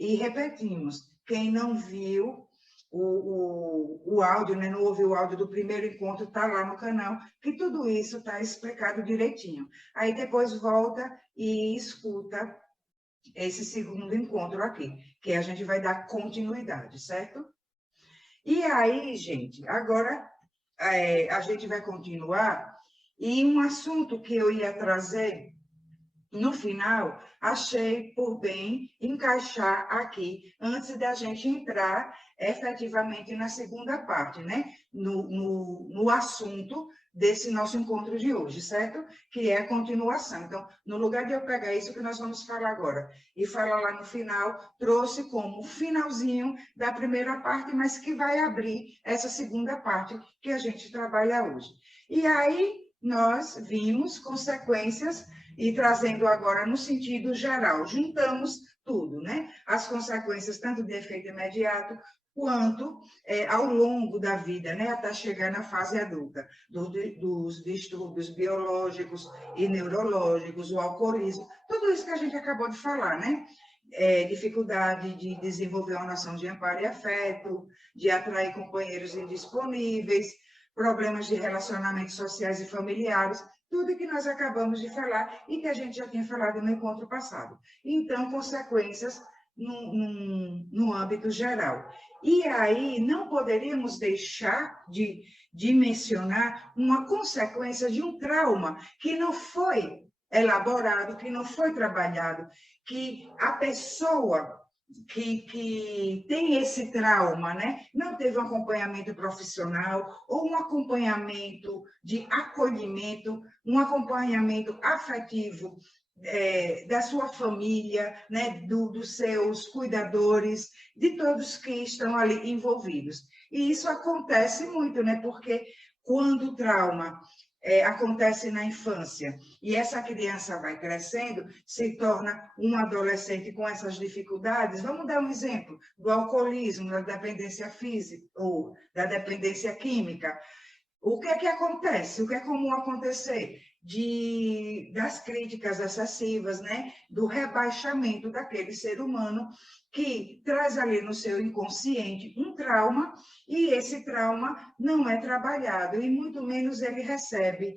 E repetimos, quem não viu o áudio, né, não ouviu o áudio do primeiro encontro, está lá no canal, que tudo isso está explicado direitinho. Aí depois volta e escuta esse segundo encontro aqui, que a gente vai dar continuidade, certo? E aí, gente, agora a gente vai continuar, e um assunto que eu ia trazer no final, achei por bem encaixar aqui, antes da gente entrar efetivamente na segunda parte, né? No assunto desse nosso encontro de hoje, certo? Que é a continuação. Então, no lugar de eu pegar isso que nós vamos falar agora e falar lá no final, trouxe como finalzinho da primeira parte, mas que vai abrir essa segunda parte que a gente trabalha hoje. E aí, nós vimos consequências e trazendo agora no sentido geral, juntamos tudo, né? As consequências tanto de efeito imediato quanto ao longo da vida, né? Até chegar na fase adulta, dos distúrbios biológicos e neurológicos, o alcoolismo, tudo isso que a gente acabou de falar, né? Dificuldade de desenvolver uma noção de amparo e afeto, de atrair companheiros indisponíveis, problemas de relacionamentos sociais e familiares, tudo que nós acabamos de falar e que a gente já tinha falado no encontro passado. Então, consequências no âmbito geral. E aí, não poderíamos deixar de mencionar uma consequência de um trauma que não foi elaborado, que não foi trabalhado, que a pessoa que tem esse trauma, né? Não teve um acompanhamento profissional ou um acompanhamento de acolhimento, um acompanhamento afetivo da sua família, né? Dos seus cuidadores, de todos que estão ali envolvidos. E isso acontece muito, né? Porque quando o trauma acontece na infância e essa criança vai crescendo, se torna um adolescente com essas dificuldades. Vamos dar um exemplo do alcoolismo, da dependência física ou da dependência química. O que é que acontece? O que é comum acontecer? Das críticas excessivas, né? Do rebaixamento daquele ser humano que traz ali no seu inconsciente um trauma e esse trauma não é trabalhado e muito menos ele recebe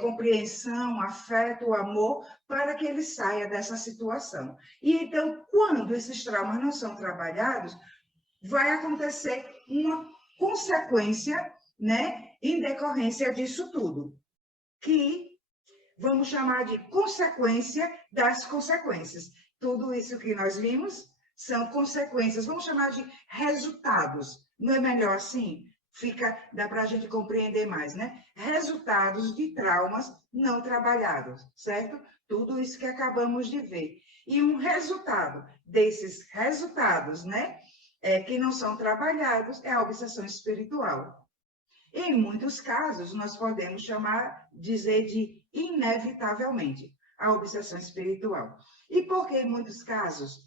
compreensão, afeto, amor para que ele saia dessa situação. E então, quando esses traumas não são trabalhados, vai acontecer uma consequência, né, em decorrência disso tudo, que vamos chamar de consequência das consequências. Tudo isso que nós vimos são consequências, vamos chamar de resultados. Não é melhor assim? Dá para a gente compreender mais, né? Resultados de traumas não trabalhados, certo? Tudo isso que acabamos de ver. E um resultado desses resultados, né, que não são trabalhados, é a obsessão espiritual. Em muitos casos, nós podemos dizer de inevitavelmente a obsessão espiritual. E por que em muitos casos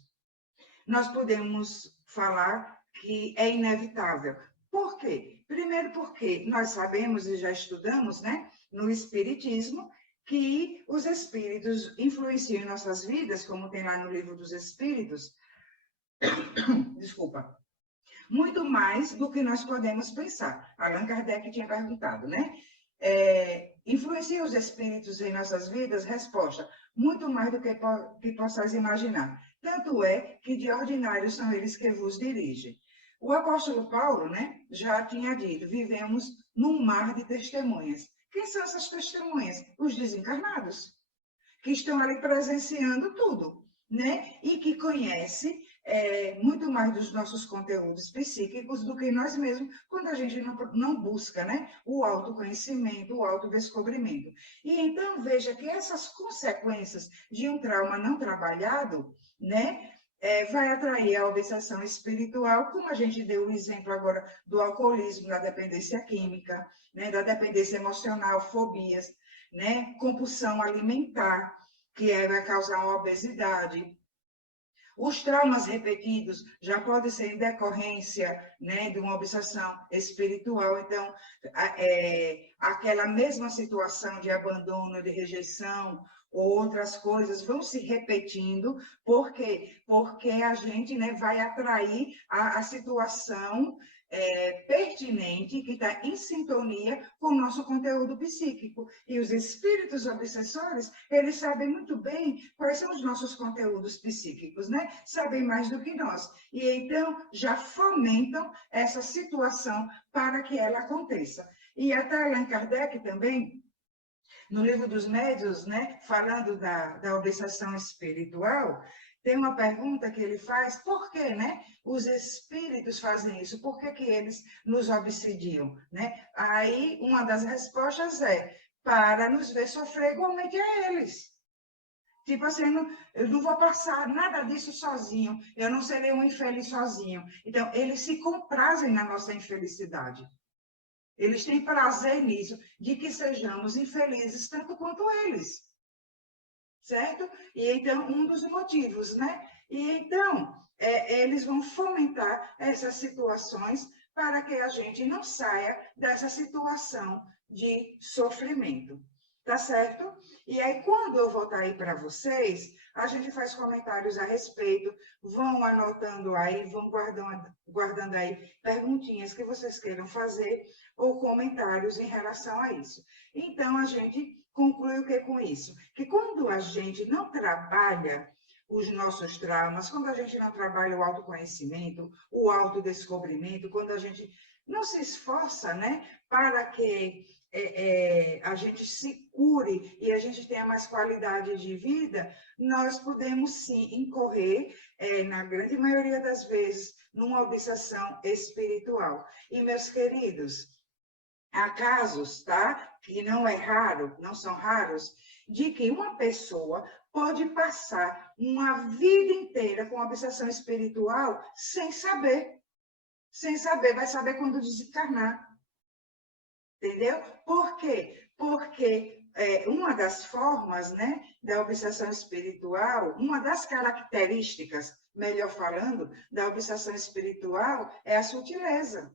nós podemos falar que é inevitável? Por quê? Primeiro porque nós sabemos e já estudamos, né, no Espiritismo, que os espíritos influenciam em nossas vidas, como tem lá no Livro dos Espíritos, desculpa, muito mais do que nós podemos pensar. Allan Kardec tinha perguntado, né? Influenciam os espíritos em nossas vidas? Resposta, muito mais do que possais imaginar. Tanto é que de ordinário são eles que vos dirigem. O apóstolo Paulo, né, já tinha dito, vivemos num mar de testemunhas. Quem são essas testemunhas? Os desencarnados, que estão ali presenciando tudo, né? E que conhecem muito mais dos nossos conteúdos psíquicos do que nós mesmos, quando a gente não busca, né, o autoconhecimento, o autodescobrimento. E então, veja que essas consequências de um trauma não trabalhado, né, vai atrair a obsessão espiritual, como a gente deu o exemplo agora do alcoolismo, da dependência química, né, da dependência emocional, fobias, né, compulsão alimentar, que vai causar uma obesidade. Os traumas repetidos já podem ser em decorrência, né, de uma obsessão espiritual. Então, aquela mesma situação de abandono, de rejeição, outras coisas vão se repetindo, por quê? Porque a gente, né, vai atrair a situação pertinente, que está em sintonia com o nosso conteúdo psíquico. E os espíritos obsessores, eles sabem muito bem quais são os nossos conteúdos psíquicos, né? Sabem mais do que nós. E então já fomentam essa situação para que ela aconteça. E até Allan Kardec também, no livro dos Médiuns, né, falando da obsessão espiritual, tem uma pergunta que ele faz: por que, né, os espíritos fazem isso? Por que eles nos obsidiam, né? Aí, uma das respostas é: para nos ver sofrer igualmente a eles. Tipo assim, eu não vou passar nada disso sozinho, eu não serei um infeliz sozinho. Então, eles se comprazem na nossa infelicidade. Eles têm prazer nisso, de que sejamos infelizes tanto quanto eles. Certo? E então, um dos motivos, né? E então, eles vão fomentar essas situações para que a gente não saia dessa situação de sofrimento. Tá certo? E aí, quando eu voltar aí para vocês, a gente faz comentários a respeito, vão anotando aí, vão guardando aí perguntinhas que vocês queiram fazer ou comentários em relação a isso. Então, a gente conclui o que com isso? Que quando a gente não trabalha os nossos traumas, quando a gente não trabalha o autoconhecimento, o autodescobrimento, quando a gente não se esforça, né, para que a gente se cure e a gente tenha mais qualidade de vida, nós podemos sim incorrer, na grande maioria das vezes, numa obsessão espiritual. E, meus queridos, há casos, tá? Que não é raro, não são raros, de que uma pessoa pode passar uma vida inteira com obsessão espiritual sem saber. Sem saber, vai saber quando desencarnar. Entendeu? Por quê? Porque uma das formas, né, da obsessão espiritual, uma das características, melhor falando, da obsessão espiritual é a sutileza.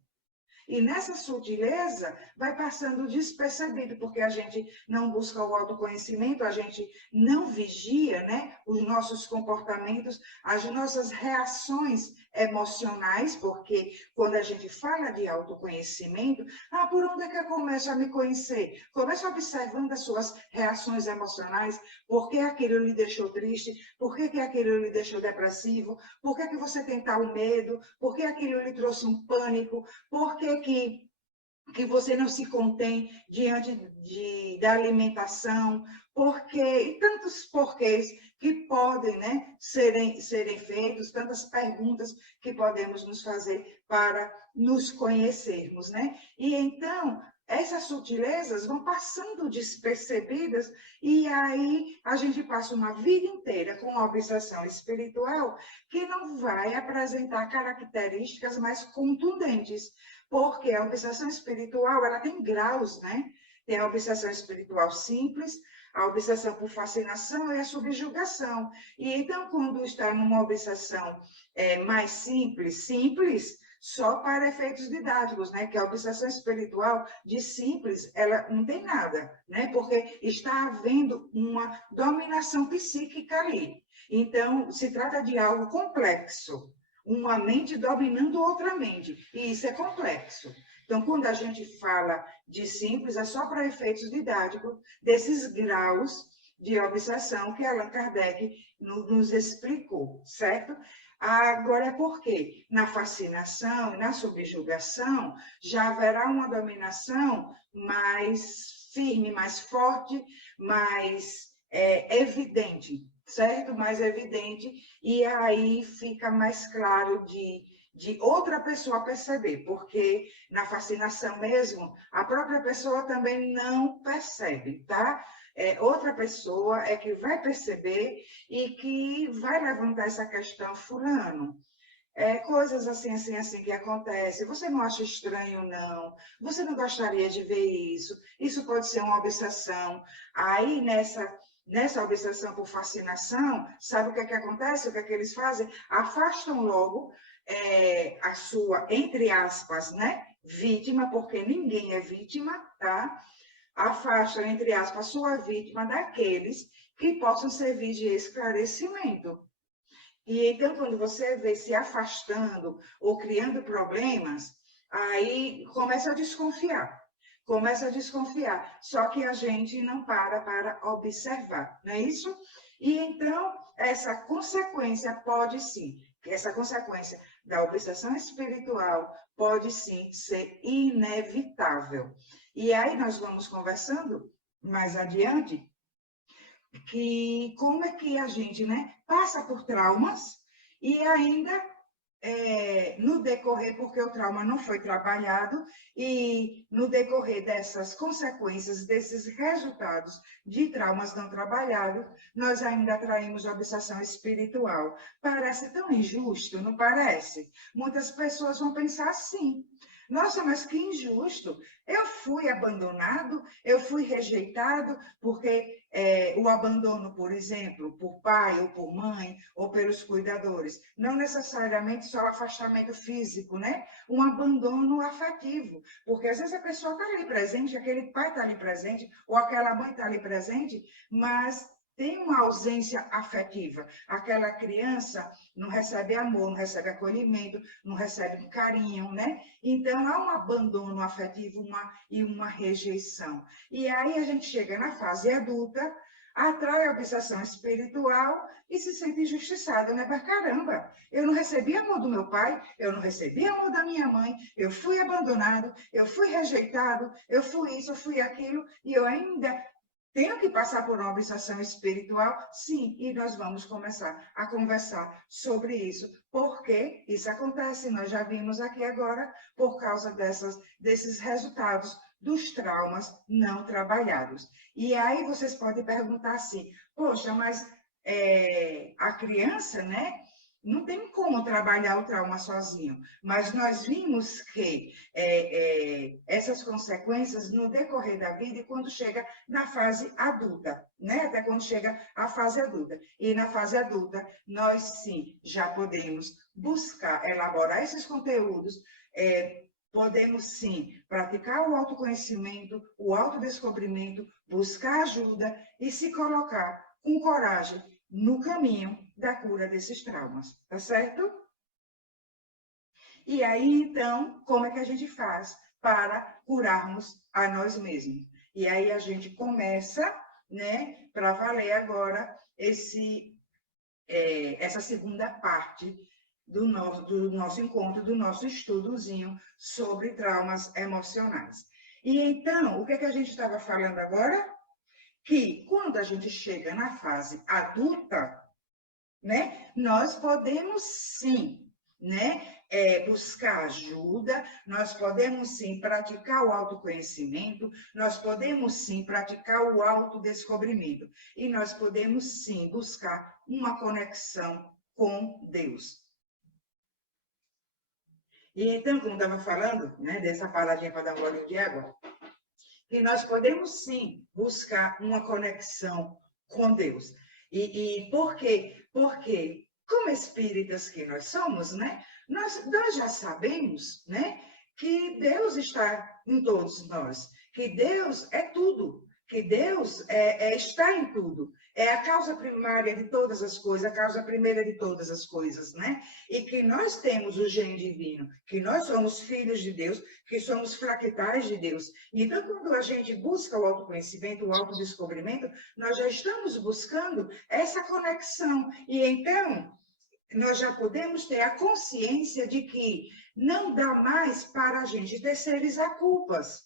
E nessa sutileza vai passando despercebido, porque a gente não busca o autoconhecimento, a gente não vigia, né, os nossos comportamentos, as nossas reações emocionais, porque quando a gente fala de autoconhecimento, por onde é que eu começo a me conhecer? Começo observando as suas reações emocionais, por que aquilo lhe deixou triste, por que aquilo lhe deixou depressivo, por que você tem tal medo, por que aquilo lhe trouxe um pânico, por que você não se contém diante da alimentação, porque, e tantos porquês que podem, né, serem feitos, tantas perguntas que podemos nos fazer para nos conhecermos, né? E então, essas sutilezas vão passando despercebidas e aí a gente passa uma vida inteira com uma obsessão espiritual que não vai apresentar características mais contundentes, porque a obsessão espiritual, ela tem graus, né? Tem a obsessão espiritual simples, a obsessão por fascinação e a subjugação. E então, quando está numa obsessão mais simples, só para efeitos didáticos, né? Que a obsessão espiritual de simples, ela não tem nada, né? Porque está havendo uma dominação psíquica ali. Então, se trata de algo complexo, uma mente dominando outra mente, e isso é complexo. Então, quando a gente fala de simples, é só para efeitos didáticos desses graus de obsessão que Allan Kardec nos explicou, certo? Agora, é porque na fascinação e na subjugação já haverá uma dominação mais firme, mais forte, mais evidente, certo? Mais evidente, e aí fica mais claro de outra pessoa perceber, porque na fascinação mesmo, a própria pessoa também não percebe, tá? Outra pessoa é que vai perceber e que vai levantar essa questão, fulano, coisas assim que acontecem. Você não acha estranho, não? Você não gostaria de ver isso? Isso pode ser uma obsessão. Aí, nessa obsessão por fascinação, sabe o que é que acontece? O que é que eles fazem? Afastam logo a sua, entre aspas, né, vítima, porque ninguém é vítima, tá? afasta, entre aspas, a sua vítima daqueles que possam servir de esclarecimento. E então, quando você vê se afastando ou criando problemas, aí começa a desconfiar. Começa a desconfiar. Só que a gente não para observar, não é isso? E então, essa consequência pode sim, essa consequência da obsessão espiritual pode sim ser inevitável. E aí nós vamos conversando mais adiante que como é que a gente, né, passa por traumas e ainda no decorrer, porque o trauma não foi trabalhado, e no decorrer dessas consequências, desses resultados de traumas não trabalhados, nós ainda atraímos obsessão espiritual. Parece tão injusto, não parece? Muitas pessoas vão pensar assim. Nossa, mas que injusto! Eu fui abandonado, eu fui rejeitado, porque o abandono, por exemplo, por pai ou por mãe, ou pelos cuidadores, não necessariamente só o afastamento físico, né? Um abandono afetivo, porque às vezes a pessoa está ali presente, aquele pai está ali presente, ou aquela mãe está ali presente, mas tem uma ausência afetiva. Aquela criança não recebe amor, não recebe acolhimento, não recebe carinho, né? Então, há um abandono afetivo e uma rejeição. E aí a gente chega na fase adulta, atrai a obsessão espiritual e se sente injustiçado, né? Mas caramba, eu não recebi amor do meu pai, eu não recebi amor da minha mãe, eu fui abandonado, eu fui rejeitado, eu fui isso, eu fui aquilo, e eu ainda tenho que passar por uma obsessão espiritual? Sim, e nós vamos começar a conversar sobre isso. Por que isso acontece? Nós já vimos aqui agora, por causa desses resultados dos traumas não trabalhados. E aí vocês podem perguntar assim, poxa, mas a criança, né? Não tem como trabalhar o trauma sozinho, mas nós vimos que essas consequências no decorrer da vida e quando chega na fase adulta, né? Até quando chega a fase adulta. E na fase adulta, nós sim já podemos buscar, elaborar esses conteúdos, podemos sim praticar o autoconhecimento, o autodescobrimento, buscar ajuda e se colocar com coragem no caminho da cura desses traumas, tá certo? E aí, então, como é que a gente faz para curarmos a nós mesmos? E aí a gente começa, né, para valer agora essa segunda parte do nosso encontro, do nosso estudozinho sobre traumas emocionais. E então, o que é que a gente estava falando agora? Que quando a gente chega na fase adulta, né, nós podemos sim, né, buscar ajuda, nós podemos sim praticar o autoconhecimento, nós podemos sim praticar o autodescobrimento e nós podemos sim buscar uma conexão com Deus. E então, como estava falando, né, dessa paradinha para dar um golinho de água, que nós podemos sim buscar uma conexão com Deus. E por quê? Porque, como espíritas que nós somos, né, nós já sabemos, né, que Deus está em todos nós, que Deus é tudo, que Deus está em tudo. É a causa primária de todas as coisas, a causa primeira de todas as coisas, né? E que nós temos o gene divino, que nós somos filhos de Deus, que somos fractais de Deus. Então, quando a gente busca o autoconhecimento, o autodescobrimento, nós já estamos buscando essa conexão. E então, nós já podemos ter a consciência de que não dá mais para a gente terceirizar culpas,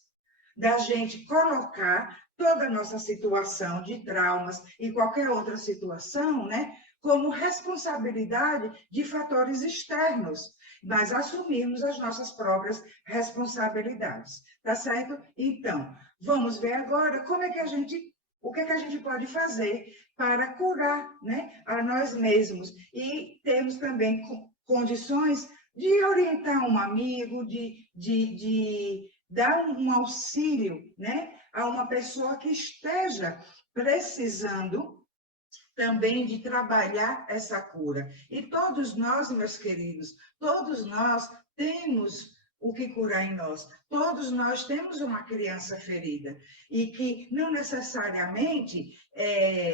da gente colocar toda a nossa situação de traumas e qualquer outra situação, né, como responsabilidade de fatores externos, mas assumirmos as nossas próprias responsabilidades, tá certo? Então, vamos ver agora o que é que a gente pode fazer para curar, né, a nós mesmos e temos também condições de orientar um amigo, de dar um auxílio, né, a uma pessoa que esteja precisando também de trabalhar essa cura. E todos nós, meus queridos, todos nós temos o que curar em nós. Todos nós temos uma criança ferida e que não necessariamente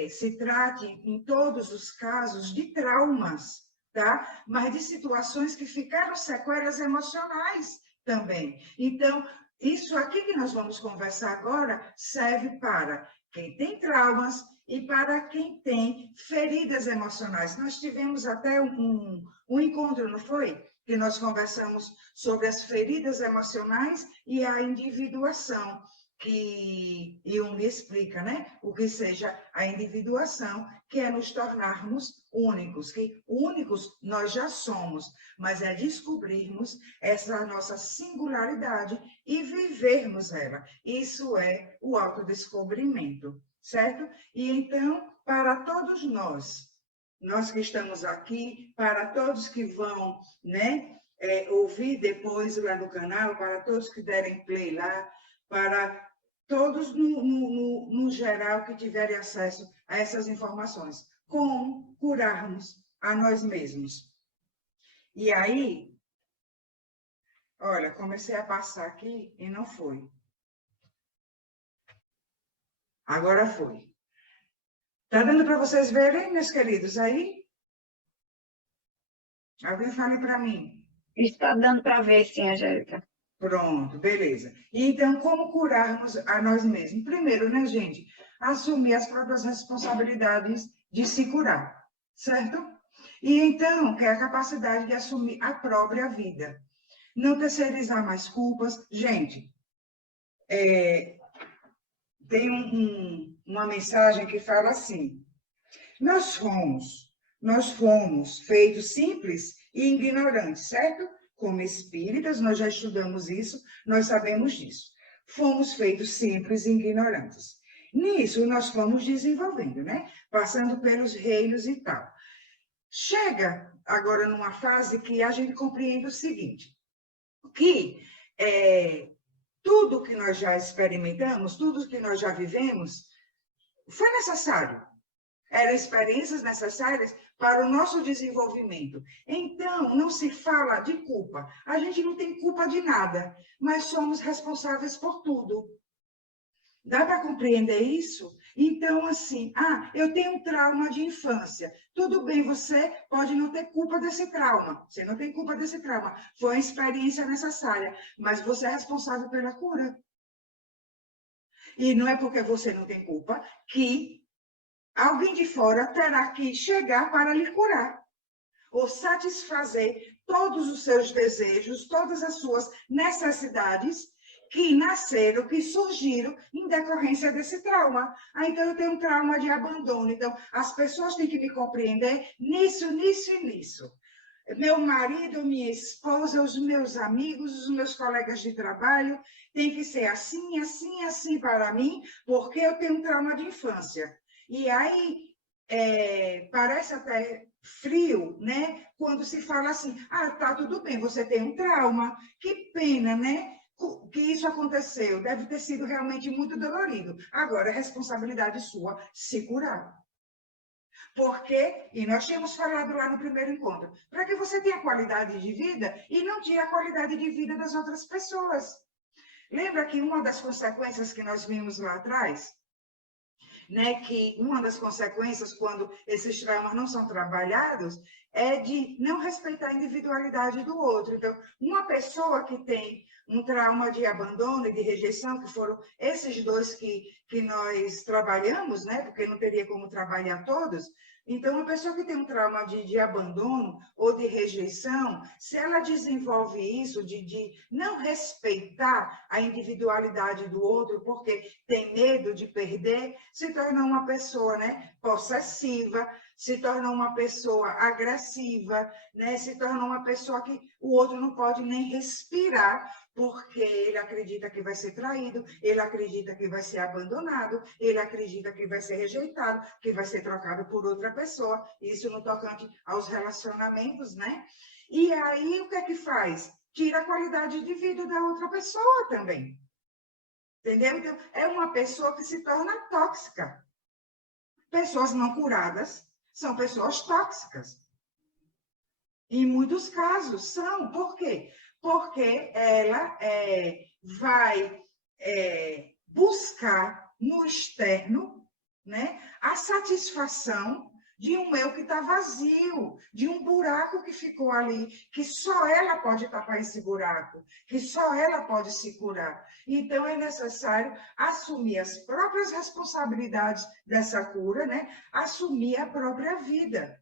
se trate, em todos os casos, de traumas, tá? Mas de situações que ficaram sequelas emocionais também. Então, isso aqui que nós vamos conversar agora serve para quem tem traumas e para quem tem feridas emocionais. Nós tivemos até um encontro, não foi? Que nós conversamos sobre as feridas emocionais e a individuação, que Jung explica, né? O que seja a individuação, que é nos tornarmos únicos, que únicos nós já somos, mas é descobrirmos essa nossa singularidade e vivermos ela. Isso é o autodescobrimento, certo? E então, para todos nós que estamos aqui, para todos que vão, né, ouvir depois lá no canal, para todos que derem play lá, para todos no geral que tiverem acesso a essas informações. Como curarmos a nós mesmos. E aí, olha, comecei a passar aqui e não foi. Agora foi. Tá dando para vocês verem, meus queridos, aí? Alguém fale para mim. Está dando para ver, sim, Angélica. Pronto, beleza. Então, como curarmos a nós mesmos? Primeiro, né, gente? Assumir as próprias responsabilidades de se curar, certo? E então, que é a capacidade de assumir a própria vida. Não terceirizar mais culpas. Gente, tem uma mensagem que fala assim: nós fomos feitos simples e ignorantes, certo? Como espíritas, nós já estudamos isso, nós sabemos disso. Fomos feitos simples e ignorantes. Nisso, nós fomos desenvolvendo, né? Passando pelos reinos e tal. Chega agora numa fase que a gente compreende o seguinte, que tudo que nós já experimentamos, tudo que nós já vivemos, foi necessário. Eram experiências necessárias para o nosso desenvolvimento. Então, não se fala de culpa. A gente não tem culpa de nada, mas somos responsáveis por tudo. Dá para compreender isso? Então, assim, eu tenho um trauma de infância. Tudo bem, você pode não ter culpa desse trauma. Você não tem culpa desse trauma. Foi uma experiência necessária, mas você é responsável pela cura. E não é porque você não tem culpa que alguém de fora terá que chegar para lhe curar, ou satisfazer todos os seus desejos, todas as suas necessidades que nasceram, que surgiram em decorrência desse trauma. Então, eu tenho um trauma de abandono. Então, as pessoas têm que me compreender nisso, nisso e nisso. Meu marido, minha esposa, os meus amigos, os meus colegas de trabalho, tem que ser assim, assim, assim para mim, porque eu tenho um trauma de infância. E aí, parece até frio, né? Quando se fala assim, tá tudo bem, você tem um trauma, que pena, né? Que isso aconteceu, deve ter sido realmente muito dolorido. Agora, é responsabilidade sua se curar. Porque, e nós tínhamos falado lá no primeiro encontro, para que você tenha qualidade de vida e não tire a qualidade de vida das outras pessoas. Lembra que uma das consequências que nós vimos lá atrás, né, que uma das consequências quando esses traumas não são trabalhados é de não respeitar a individualidade do outro. Então, uma pessoa que tem um trauma de abandono e de rejeição, que foram esses dois que nós trabalhamos, né, porque não teria como trabalhar todos. Então, uma pessoa que tem um trauma de abandono ou de rejeição, se ela desenvolve isso de não respeitar a individualidade do outro, porque tem medo de perder, se torna uma pessoa, né, possessiva, se torna uma pessoa agressiva, né, se torna uma pessoa que o outro não pode nem respirar, porque ele acredita que vai ser traído, ele acredita que vai ser abandonado, ele acredita que vai ser rejeitado, que vai ser trocado por outra pessoa, isso no tocante aos relacionamentos, né? E aí, o que é que faz? Tira a qualidade de vida da outra pessoa também. Entendeu? Então, é uma pessoa que se torna tóxica. Pessoas não curadas são pessoas tóxicas. Em muitos casos são. Por quê? porque ela vai buscar no externo, né, a satisfação de um eu que está vazio, de um buraco que ficou ali, que só ela pode tapar esse buraco, que só ela pode se curar. Então, é necessário assumir as próprias responsabilidades dessa cura, né? Assumir a própria vida,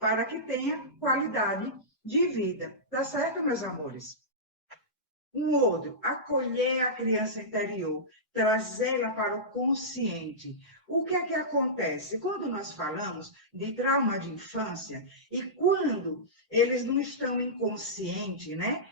para que tenha qualidade de vida. Tá certo, meus amores? Um outro, acolher a criança interior, trazê-la para o consciente. O que é que acontece? Quando nós falamos de trauma de infância, e quando eles não estão inconscientes, né?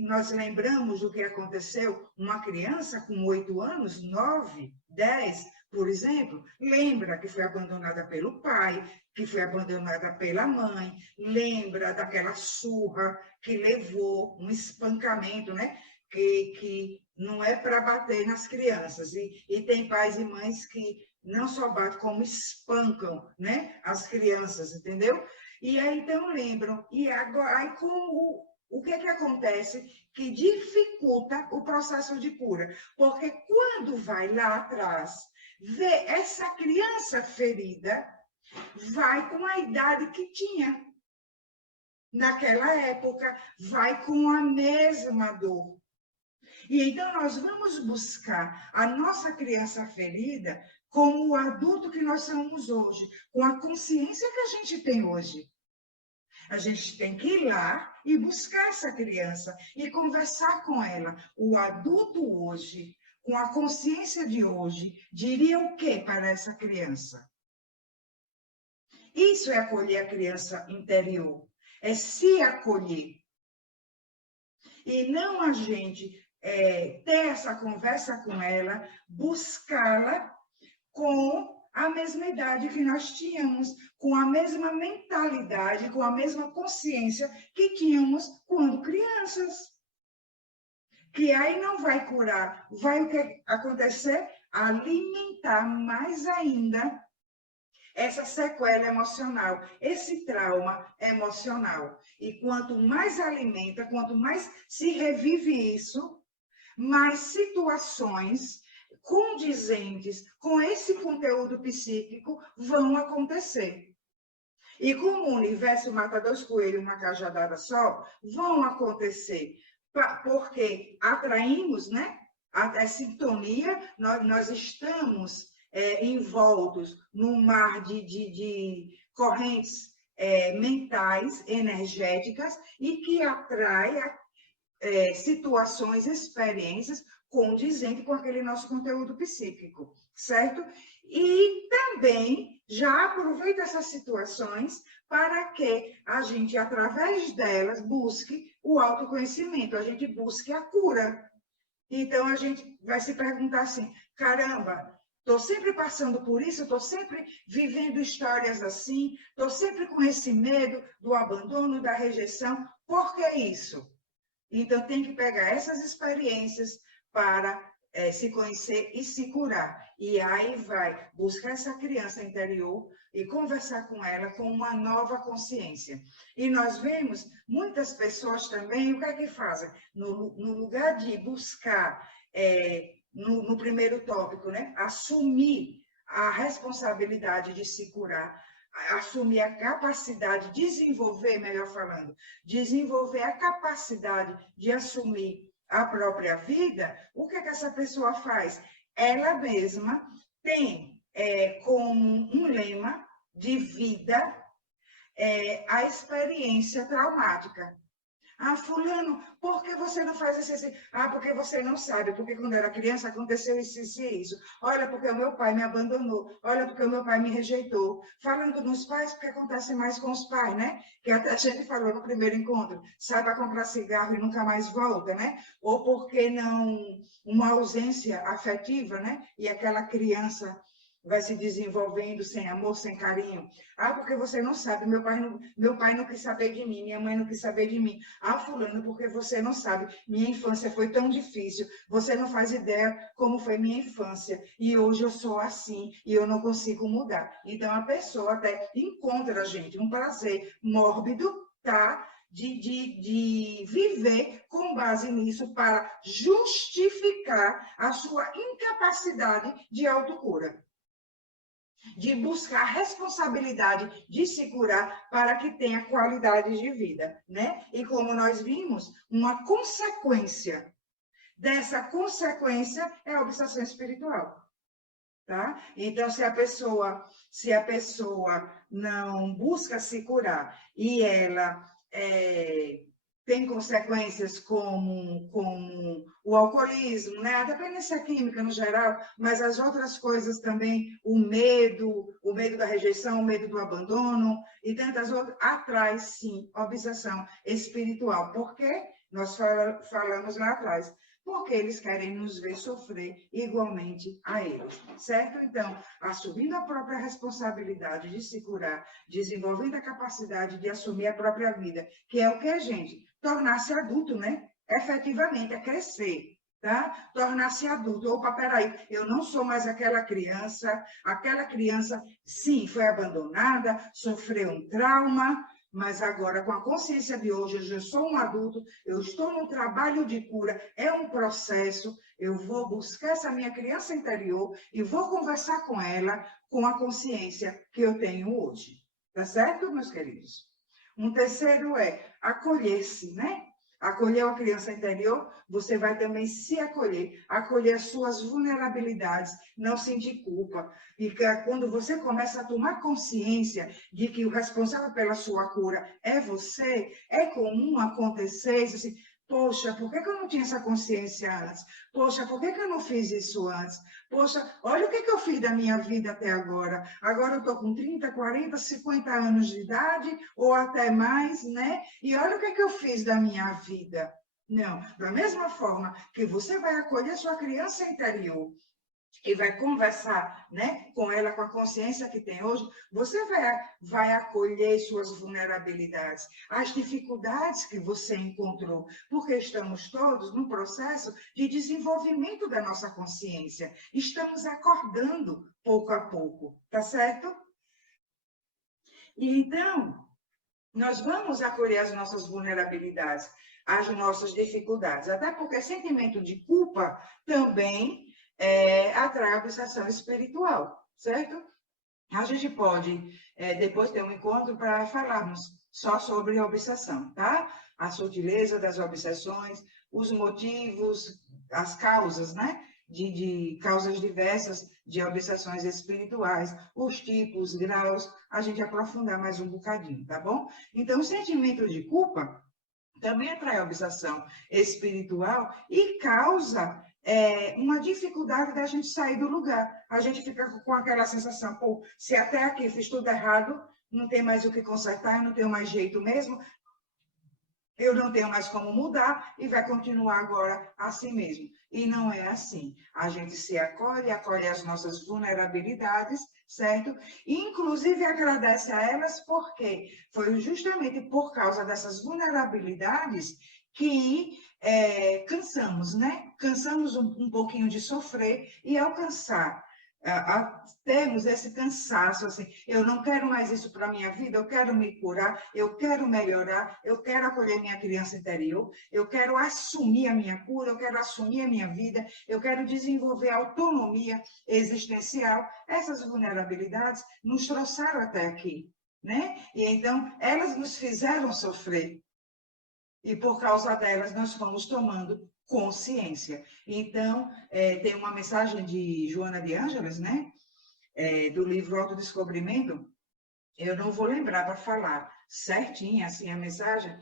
Nós lembramos do que aconteceu, uma criança com 8 anos, 9, 10, por exemplo, lembra que foi abandonada pelo pai, que foi abandonada pela mãe, lembra daquela surra que levou, um espancamento, né? Que não é para bater nas crianças. E tem pais e mães que não só batem, como espancam, né? As crianças, entendeu? E aí, então, lembram. E agora, aí, o que é que acontece que dificulta o processo de cura? Porque quando vai lá atrás, vê essa criança ferida, vai com a idade que tinha naquela época, vai com a mesma dor. E então nós vamos buscar a nossa criança ferida como o adulto que nós somos hoje, com a consciência que a gente tem hoje. A gente tem que ir lá e buscar essa criança e conversar com ela. O adulto hoje, com a consciência de hoje, diria o que para essa criança? Isso é acolher a criança interior, é se acolher. E não a gente ter essa conversa com ela, buscá-la com a mesma idade que nós tínhamos, com a mesma mentalidade, com a mesma consciência que tínhamos quando crianças. Que aí não vai curar, vai o que acontecer? Alimentar mais ainda essa sequela emocional, esse trauma emocional. E quanto mais alimenta, quanto mais se revive isso, mais situações condizentes com esse conteúdo psíquico vão acontecer. E como o universo mata 2 coelhos uma cajadada só, vão acontecer. Porque atraímos, né? A sintonia, nós estamos envoltos num mar de correntes mentais, energéticas, e que atrai situações, experiências condizentes com aquele nosso conteúdo psíquico, certo? E também já aproveita essas situações para que a gente, através delas, busque o autoconhecimento, a gente busque a cura. Então, a gente vai se perguntar assim, caramba, estou sempre passando por isso, estou sempre vivendo histórias assim, estou sempre com esse medo do abandono, da rejeição, por que isso? Então, tem que pegar essas experiências para se conhecer e se curar. E aí vai buscar essa criança interior e conversar com ela com uma nova consciência. E nós vemos muitas pessoas também, o que é que fazem? No lugar de buscar, no primeiro tópico, né? Assumir a responsabilidade de se curar, assumir a capacidade, desenvolver, melhor falando, desenvolver a capacidade de assumir a própria vida, o que é que essa pessoa faz? Ela mesma tem como um lema de vida a experiência traumática. Ah, fulano, por que você não faz isso assim? Ah, porque você não sabe, porque quando era criança aconteceu isso, isso e isso. Olha, porque o meu pai me abandonou. Olha, porque o meu pai me rejeitou. Falando nos pais, porque acontece mais com os pais, né? Que até a gente falou no primeiro encontro, sai para comprar cigarro e nunca mais volta, né? Ou porque não, uma ausência afetiva, né? E aquela criança vai se desenvolvendo sem amor, sem carinho. Ah, porque você não sabe, meu pai não quis saber de mim, minha mãe não quis saber de mim. Ah, fulano, porque você não sabe, minha infância foi tão difícil, você não faz ideia como foi minha infância, e hoje eu sou assim, e eu não consigo mudar. Então, a pessoa até encontra, gente, um prazer mórbido, tá? de viver com base nisso para justificar a sua incapacidade de autocura, de buscar responsabilidade de se curar para que tenha qualidade de vida, né? E como nós vimos, uma consequência dessa consequência é a obsessão espiritual, tá? Então, se a pessoa não busca se curar e ela tem consequências como o alcoolismo, né? A dependência química no geral, mas as outras coisas também, o medo da rejeição, o medo do abandono e tantas outras, atrai sim obsessão espiritual. Por quê? Nós falamos lá atrás. Porque eles querem nos ver sofrer igualmente a eles, certo? Então, assumindo a própria responsabilidade de se curar, desenvolvendo a capacidade de assumir a própria vida, que é o que, gente? Tornar-se adulto, né? Efetivamente, é crescer, tá? Tornar-se adulto. Opa, peraí, eu não sou mais aquela criança, sim, foi abandonada, sofreu um trauma, mas agora, com a consciência de hoje, eu já sou um adulto, eu estou no trabalho de cura, é um processo, eu vou buscar essa minha criança interior e vou conversar com ela com a consciência que eu tenho hoje. Tá certo, meus queridos? Um terceiro é acolher-se, né? Acolher a criança interior, você vai também se acolher as suas vulnerabilidades, não sentir culpa. E quando você começa a tomar consciência de que o responsável pela sua cura é você, é comum acontecer isso assim, poxa, por que eu não tinha essa consciência antes? Poxa, por que eu não fiz isso antes? Poxa, olha o que eu fiz da minha vida até agora. Agora eu estou com 30, 40, 50 anos de idade, ou até mais, né? E olha o que eu fiz da minha vida. Não, da mesma forma que você vai acolher sua criança interior e vai conversar, né, com ela, com a consciência que tem hoje, você vai acolher suas vulnerabilidades, as dificuldades que você encontrou, porque estamos todos num processo de desenvolvimento da nossa consciência. Estamos acordando pouco a pouco, tá certo? E então, nós vamos acolher as nossas vulnerabilidades, as nossas dificuldades, até porque sentimento de culpa também atrai a obsessão espiritual, certo? A gente pode depois ter um encontro para falarmos só sobre a obsessão, tá? A sutileza das obsessões, os motivos, as causas, né? De causas diversas de obsessões espirituais, os tipos, graus, a gente aprofundar mais um bocadinho, tá bom? Então, o sentimento de culpa também atrai obsessão espiritual e causa uma dificuldade da gente sair do lugar. A gente fica com aquela sensação, pô, se até aqui fiz tudo errado, não tem mais o que consertar, não tenho mais jeito mesmo, eu não tenho mais como mudar e vai continuar agora assim mesmo. E não é assim. A gente se acolhe as nossas vulnerabilidades, certo? E, inclusive, agradece a elas porque foi justamente por causa dessas vulnerabilidades que cansamos, né? Cansamos um pouquinho de sofrer e alcançar termos esse cansaço, assim, eu não quero mais isso para a minha vida, eu quero me curar, eu quero melhorar, eu quero acolher minha criança interior, eu quero assumir a minha cura, eu quero assumir a minha vida, eu quero desenvolver autonomia existencial. Essas vulnerabilidades nos trouxeram até aqui, né? E então, elas nos fizeram sofrer. E por causa delas, nós fomos tomando consciência. Então, tem uma mensagem de Joana de Ângeles, né? Do livro Autodescobrimento, eu não vou lembrar para falar certinho assim a mensagem,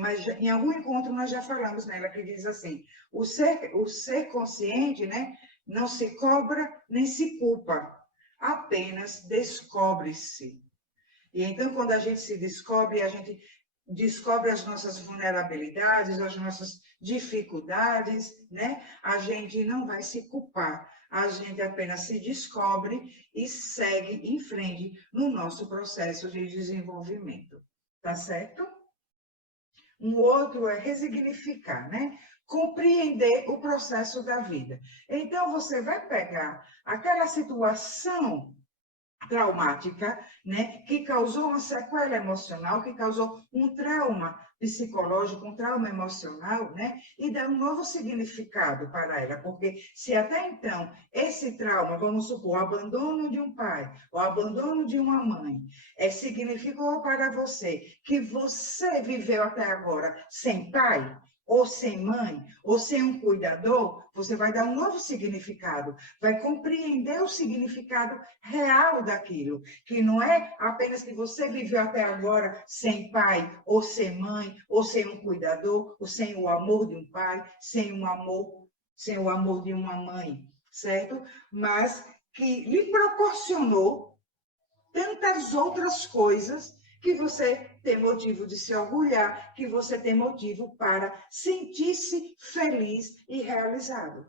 mas em algum encontro nós já falamos nela, que diz assim, o ser consciente, né, não se cobra nem se culpa, apenas descobre-se. E então, quando a gente se descobre, a gente descobre as nossas vulnerabilidades, as nossas dificuldades, né? A gente não vai se culpar, a gente apenas se descobre e segue em frente no nosso processo de desenvolvimento, tá certo? Um outro é resignificar, né? Compreender o processo da vida. Então, você vai pegar aquela situação traumática, né, que causou uma sequela emocional, que causou um trauma psicológico, um trauma emocional, né? E dar um novo significado para ela, porque se até então esse trauma, vamos supor, o abandono de um pai, o abandono de uma mãe, significou para você que você viveu até agora sem pai, ou sem mãe, ou sem um cuidador, você vai dar um novo significado, vai compreender o significado real daquilo, que não é apenas que você viveu até agora sem pai, ou sem mãe, ou sem um cuidador, ou sem o amor de um pai, sem o amor de uma mãe, certo? Mas que lhe proporcionou tantas outras coisas que você tem motivo de se orgulhar, que você tem motivo para sentir-se feliz e realizado.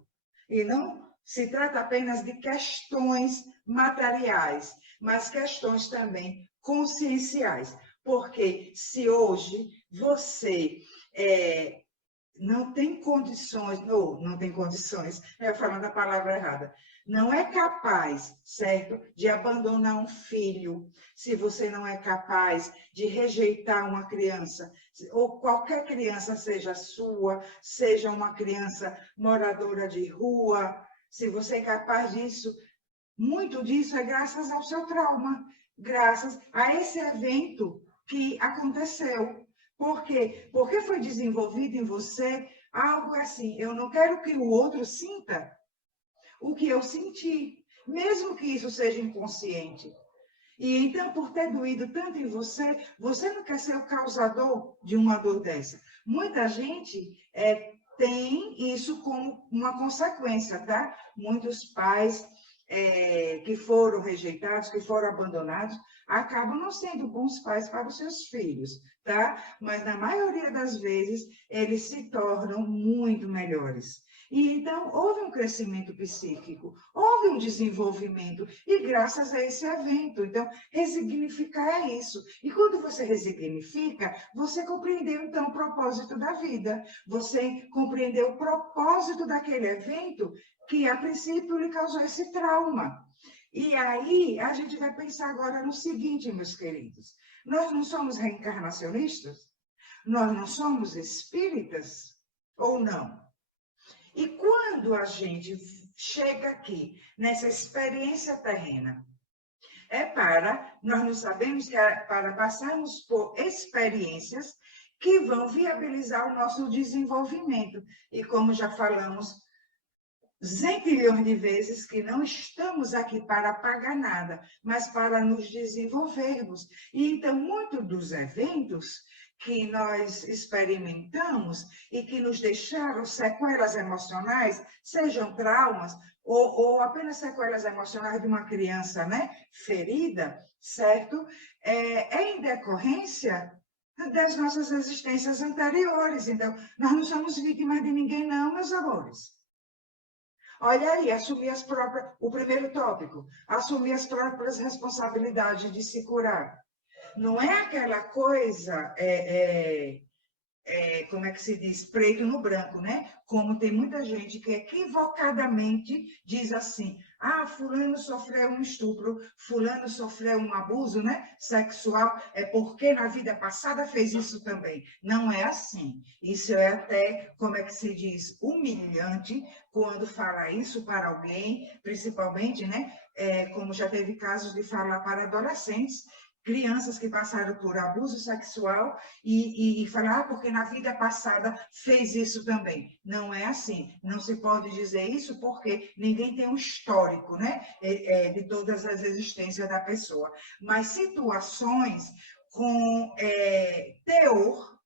E não se trata apenas de questões materiais, mas questões também conscienciais. Porque se hoje você não tem condições, não tem condições, eu falando a palavra errada, não é capaz, certo, de abandonar um filho, se você não é capaz de rejeitar uma criança, ou qualquer criança, seja sua, seja uma criança moradora de rua, se você é capaz disso, muito disso é graças ao seu trauma, graças a esse evento que aconteceu. Por quê? Porque foi desenvolvido em você algo assim, eu não quero que o outro sinta o que eu senti, mesmo que isso seja inconsciente. E então, por ter doído tanto em você, você não quer ser o causador de uma dor dessa. Muita gente tem isso como uma consequência, tá? Muitos pais que foram rejeitados, que foram abandonados, acabam não sendo bons pais para os seus filhos, tá? Mas na maioria das vezes, eles se tornam muito melhores. E então, houve um crescimento psíquico, houve um desenvolvimento, e graças a esse evento. Então, resignificar é isso. E quando você resignifica, você compreendeu, então, o propósito da vida. Você compreendeu o propósito daquele evento que, a princípio, lhe causou esse trauma. E aí, a gente vai pensar agora no seguinte, meus queridos. Nós não somos reencarnacionistas? Nós não somos espíritas? Ou não? E quando a gente chega aqui, nessa experiência terrena, nós não sabemos que é para passarmos por experiências que vão viabilizar o nosso desenvolvimento. E como já falamos zentilhões de vezes, que não estamos aqui para pagar nada, mas para nos desenvolvermos. E então, muitos dos eventos que nós experimentamos e que nos deixaram sequelas emocionais, sejam traumas ou apenas sequelas emocionais de uma criança, né, ferida, certo? Em decorrência das nossas existências anteriores. Então, nós não somos vítimas de ninguém, não, meus amores. Olha aí, o primeiro tópico, assumir as próprias responsabilidades de se curar. Não é aquela coisa, como é que se diz, preto no branco, né? Como tem muita gente que equivocadamente diz assim, fulano sofreu um estupro, fulano sofreu um abuso, né, sexual, é porque na vida passada fez isso também. Não é assim. Isso é até, como é que se diz, humilhante quando fala isso para alguém, principalmente, né, como já teve casos de falar para adolescentes, crianças que passaram por abuso sexual e falar, porque na vida passada fez isso também. Não é assim. Não se pode dizer isso porque ninguém tem um histórico, né, de todas as existências da pessoa. Mas situações com teor,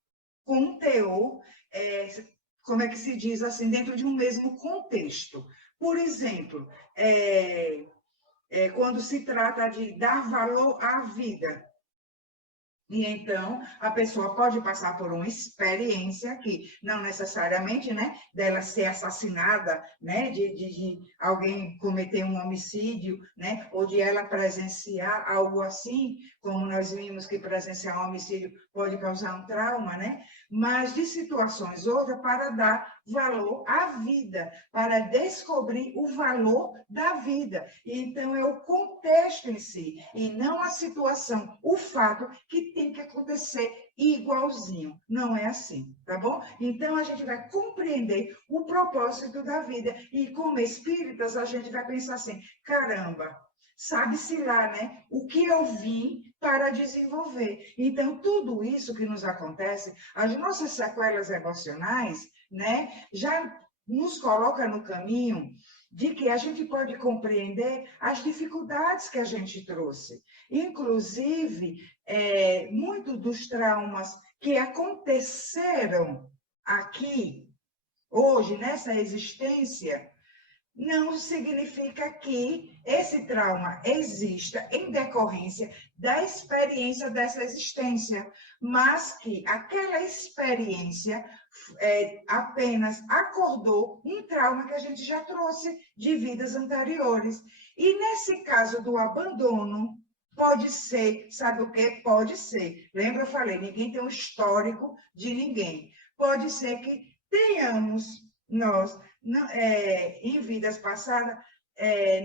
como é que se diz assim, dentro de um mesmo contexto. Por exemplo, quando se trata de dar valor à vida. E então, a pessoa pode passar por uma experiência que não necessariamente, né, dela ser assassinada, né, de alguém cometer um homicídio, né, ou de ela presenciar algo assim, como nós vimos que presenciar um homicídio pode causar um trauma, né, mas de situações outras para dar valor à vida, para descobrir o valor da vida. Então, é o contexto em si, e não a situação, o fato que tem que acontecer igualzinho. Não é assim, tá bom? Então, a gente vai compreender o propósito da vida. E como espíritas, a gente vai pensar assim, caramba, sabe-se lá, né? O que eu vim para desenvolver. Então, tudo isso que nos acontece, as nossas sequelas emocionais, né, já nos coloca no caminho de que a gente pode compreender as dificuldades que a gente trouxe. Inclusive, muitos dos traumas que aconteceram aqui, hoje, nessa existência, não significa que esse trauma exista em decorrência da experiência dessa existência, mas que aquela experiência apenas acordou um trauma que a gente já trouxe de vidas anteriores. E nesse caso do abandono, pode ser, sabe o que? Pode ser. Lembra, eu falei, ninguém tem um histórico de ninguém. Pode ser que tenhamos nós em vidas passadas,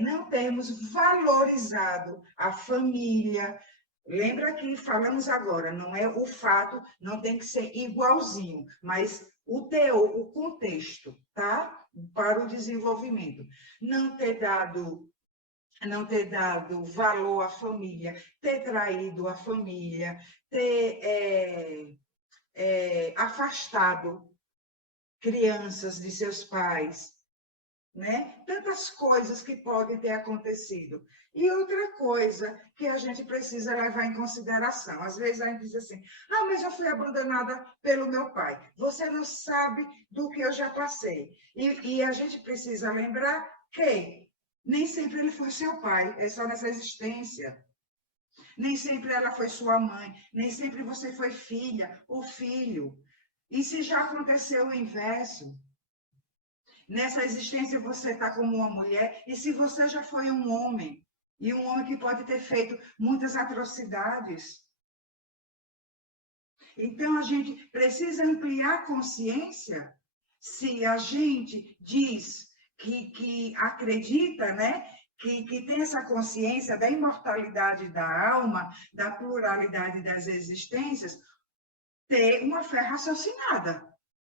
não temos valorizado a família. Lembra que falamos agora, não é o fato, não tem que ser igualzinho, mas o teor, o contexto, tá? Para o desenvolvimento. Não ter dado valor à família, ter traído a família, ter afastado crianças de seus pais, né? Tantas coisas que podem ter acontecido. E outra coisa que a gente precisa levar em consideração, às vezes a gente diz assim, mas eu fui abandonada pelo meu pai. Você não sabe do que eu já passei. E a gente precisa lembrar que nem sempre ele foi seu pai, é só nessa existência. Nem sempre ela foi sua mãe, nem sempre você foi filha ou filho. E se já aconteceu o inverso? Nessa existência você está como uma mulher, e se você já foi um homem, e um homem que pode ter feito muitas atrocidades. Então, a gente precisa ampliar a consciência. Se a gente diz que acredita, né? Que tem essa consciência da imortalidade da alma, da pluralidade das existências, ter uma fé raciocinada.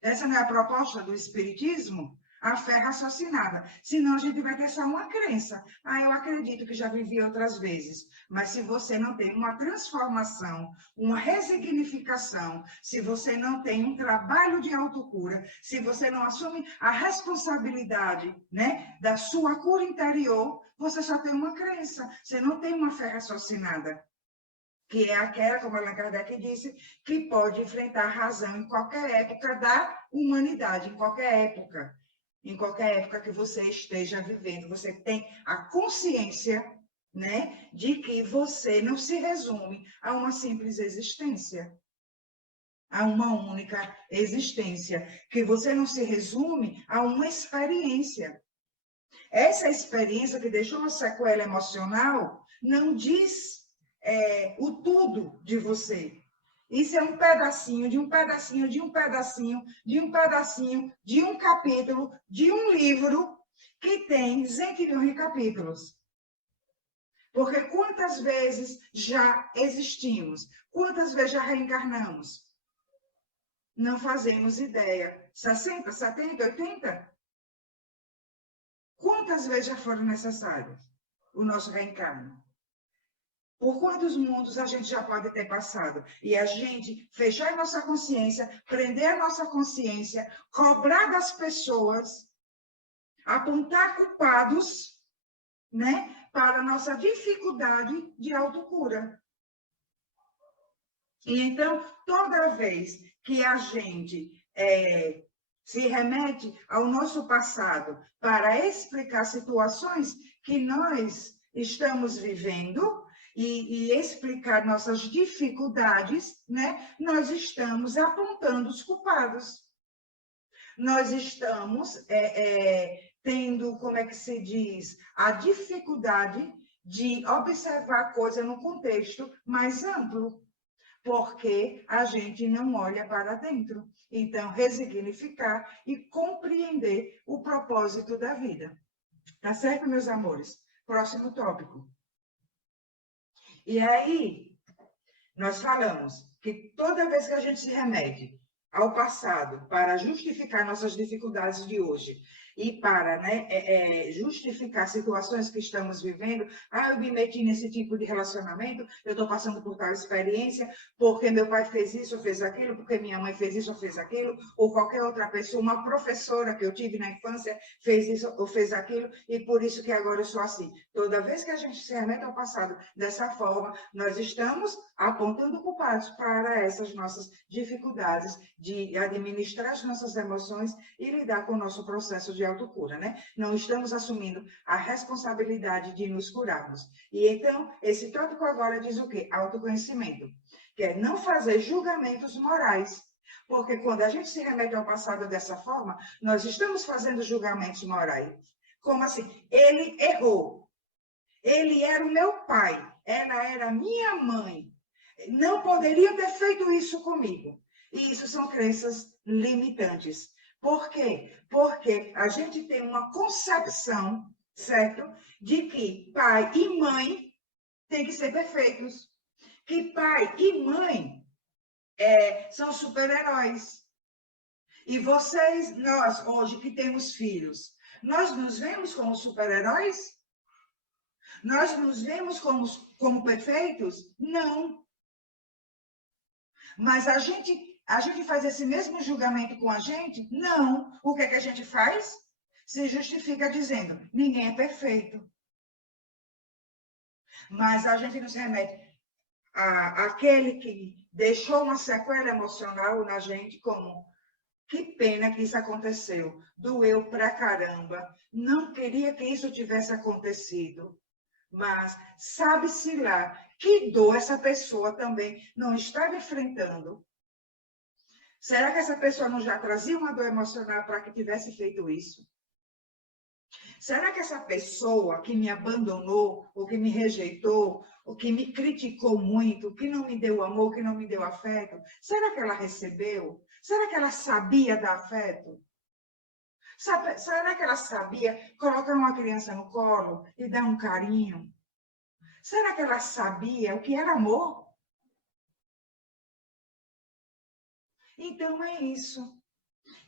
Essa não é a proposta do Espiritismo? A fé raciocinada. Senão a gente vai ter só uma crença. Eu acredito que já vivi outras vezes. Mas se você não tem uma transformação, uma resignificação, se você não tem um trabalho de autocura, se você não assume a responsabilidade, né, da sua cura interior, você só tem uma crença. Você não tem uma fé raciocinada. Que é aquela, como Allan Kardec disse, que pode enfrentar a razão em qualquer época da humanidade, em qualquer época. Em qualquer época que você esteja vivendo, você tem a consciência, né, de que você não se resume a uma simples existência, a uma única existência, que você não se resume a uma experiência. Essa experiência que deixou uma sequela emocional não diz o tudo de você. Isso é um pedacinho, de um pedacinho, de um pedacinho, de um pedacinho, de um capítulo, de um livro que tem centilhões de capítulos. Porque quantas vezes já existimos? Quantas vezes já reencarnamos? Não fazemos ideia. 60, 70, 80? Quantas vezes já foram necessárias o nosso reencarno? Por quantos mundos a gente já pode ter passado? E a gente fechar a nossa consciência, prender a nossa consciência, cobrar das pessoas, apontar culpados, né, para a nossa dificuldade de autocura. E então, toda vez que a gente se remete ao nosso passado para explicar situações que nós estamos vivendo, e explicar nossas dificuldades, né? Nós estamos apontando os culpados. Nós estamos tendo, como é que se diz, a dificuldade de observar a coisa no contexto mais amplo, porque a gente não olha para dentro. Então, resignificar e compreender o propósito da vida. Tá certo, meus amores? Próximo tópico. E aí, nós falamos que toda vez que a gente se remete ao passado para justificar nossas dificuldades de hoje e para justificar situações que estamos vivendo, eu me meti nesse tipo de relacionamento, eu estou passando por tal experiência, porque meu pai fez isso ou fez aquilo, porque minha mãe fez isso ou fez aquilo, ou qualquer outra pessoa, uma professora que eu tive na infância fez isso ou fez aquilo, e por isso que agora eu sou assim. Toda vez que a gente se remete ao passado dessa forma, nós estamos apontando culpados para essas nossas dificuldades de administrar as nossas emoções e lidar com o nosso processo de autocura, né? Não estamos assumindo a responsabilidade de nos curarmos. E então, esse tópico agora diz o quê? Autoconhecimento, que é não fazer julgamentos morais. Porque quando a gente se remete ao passado dessa forma, nós estamos fazendo julgamentos morais. Como assim? Ele errou. Ele era o meu pai. Ela era minha mãe. Não poderia ter feito isso comigo. E isso são crenças limitantes. Por quê? Porque a gente tem uma concepção, certo? De que pai e mãe têm que ser perfeitos. Que pai e mãe são super-heróis. E vocês, nós, hoje que temos filhos, nós nos vemos como super-heróis? Nós nos vemos como perfeitos? Não. Mas a gente faz esse mesmo julgamento com a gente? Não. O que é que a gente faz? Se justifica dizendo, ninguém é perfeito. Mas a gente nos remete àquele que deixou uma sequela emocional na gente, como, que pena que isso aconteceu, doeu pra caramba, não queria que isso tivesse acontecido. Mas sabe-se lá que dor essa pessoa também não estava enfrentando. Será que essa pessoa não já trazia uma dor emocional para que tivesse feito isso? Será que essa pessoa que me abandonou, ou que me rejeitou, ou que me criticou muito, que não me deu amor, que não me deu afeto, será que ela recebeu? Será que ela sabia dar afeto? Será que ela sabia colocar uma criança no colo e dar um carinho? Será que ela sabia o que era amor? Então é isso.